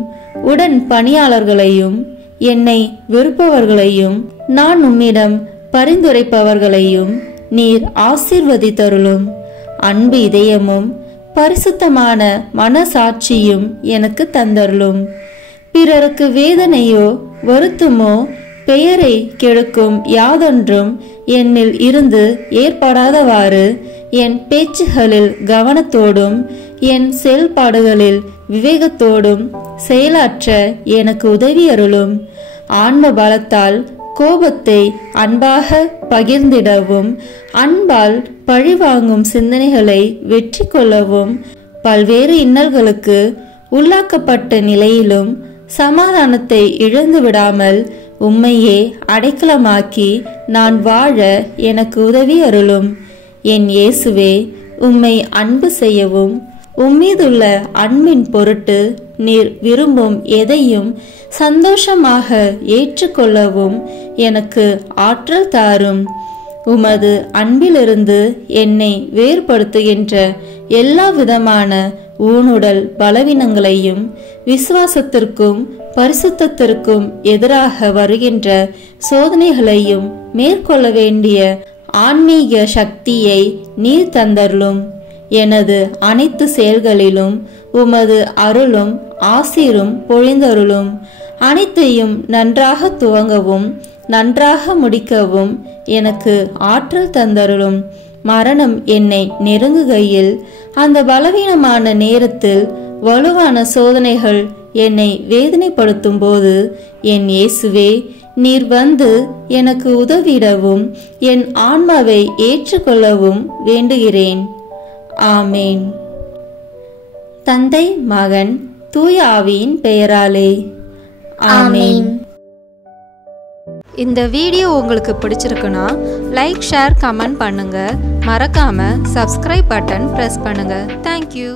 உடன் பணியாளர்களையும் என்னை வெறுப்பவர்களையும் நான் உம்மிடம் பரிந்துரைப்பவர்களையும் நீர் ஆசீர்வதித்தருளும். அன்பு இதயமும் பரிசுத்தமான மனசாட்சியும் எனக்கு தந்தருளும். பிறருக்கு வேதனையோ வருத்தமோ பெயரை கெடுக்கும் யாதொன்றும் என்னில் இருந்து ஏற்படாதவாறு என் பேச்சுகளில் கவனத்தோடும் என் செயல்பாடுகளில் விவேகத்தோடும் செயலாற்ற எனக்கு உதவி அருளும். ஆன்ம பலத்தால் கோபத்தை அன்பாக பகிர்ந்திடவும் அன்பால் பழிவாங்கும் சிந்தனைகளை வெற்றி கொள்ளவும் பல்வேறு இன்னல்களுக்கு உள்ளாக்கப்பட்ட நிலையிலும் சமாதானத்தை இழந்து விடாமல் உம்மையே அடைக்கலமாக்கி நான் வாழ எனக்கு உதவி அருளும். என் இயேசுவே, உம்மை அன்பு செய்யவும் உம்மீதுள்ள அன்பின் பொருட்டு நீர் விரும்பும் எதையும் சந்தோஷமாக ஏற்றுக்கொள்ளவும் எனக்கு ஆற்றல் தாரும். உமது அன்பிலிருந்து என்னை வேறுபடுத்துகின்ற எல்லா விதமான ஊனுடல் பலவீனங்களையும் விசுவாசத்திற்கும் பரிசுத்தத்திற்கும் எதிராக வருகின்ற சோதனைகளையும் மேற்கொள்ள வேண்டிய ஆன்மீக சக்தியை நீர் தந்தருளும். எனது அனைத்து செயல்களிலும் உமது அருளும் ஆசீரும் பொழிந்தருளும். அனைத்தையும் நன்றாக துவங்கவும் நன்றாக முடிக்கவும் எனக்கு ஆற்றல் தந்தருளும். மரணம் என்னை நெருங்குகையில் அந்த பலவீனமான நேரத்தில் வலுவான சோதனைகள் என்னை வேதனைப்படுத்தும் போது என் இயேசுவே, நீர் வந்து எனக்கு உதவிடவும் என் ஆன்மாவை ஏற்றுக்கொள்ளவும் வேண்டுகிறேன். ஆமேன். தந்தை, மகன், தூய ஆவியின் பெயராலே ஆமேன். இந்த வீடியோ உங்களுக்கு பிடிச்சிருக்குன்னா லைக், ஷேர், கமெண்ட் பண்ணுங்க. மறக்காம சப்ஸ்கிரைப் பட்டன் பிரஸ் பண்ணுங்க. தேங்க்யூ.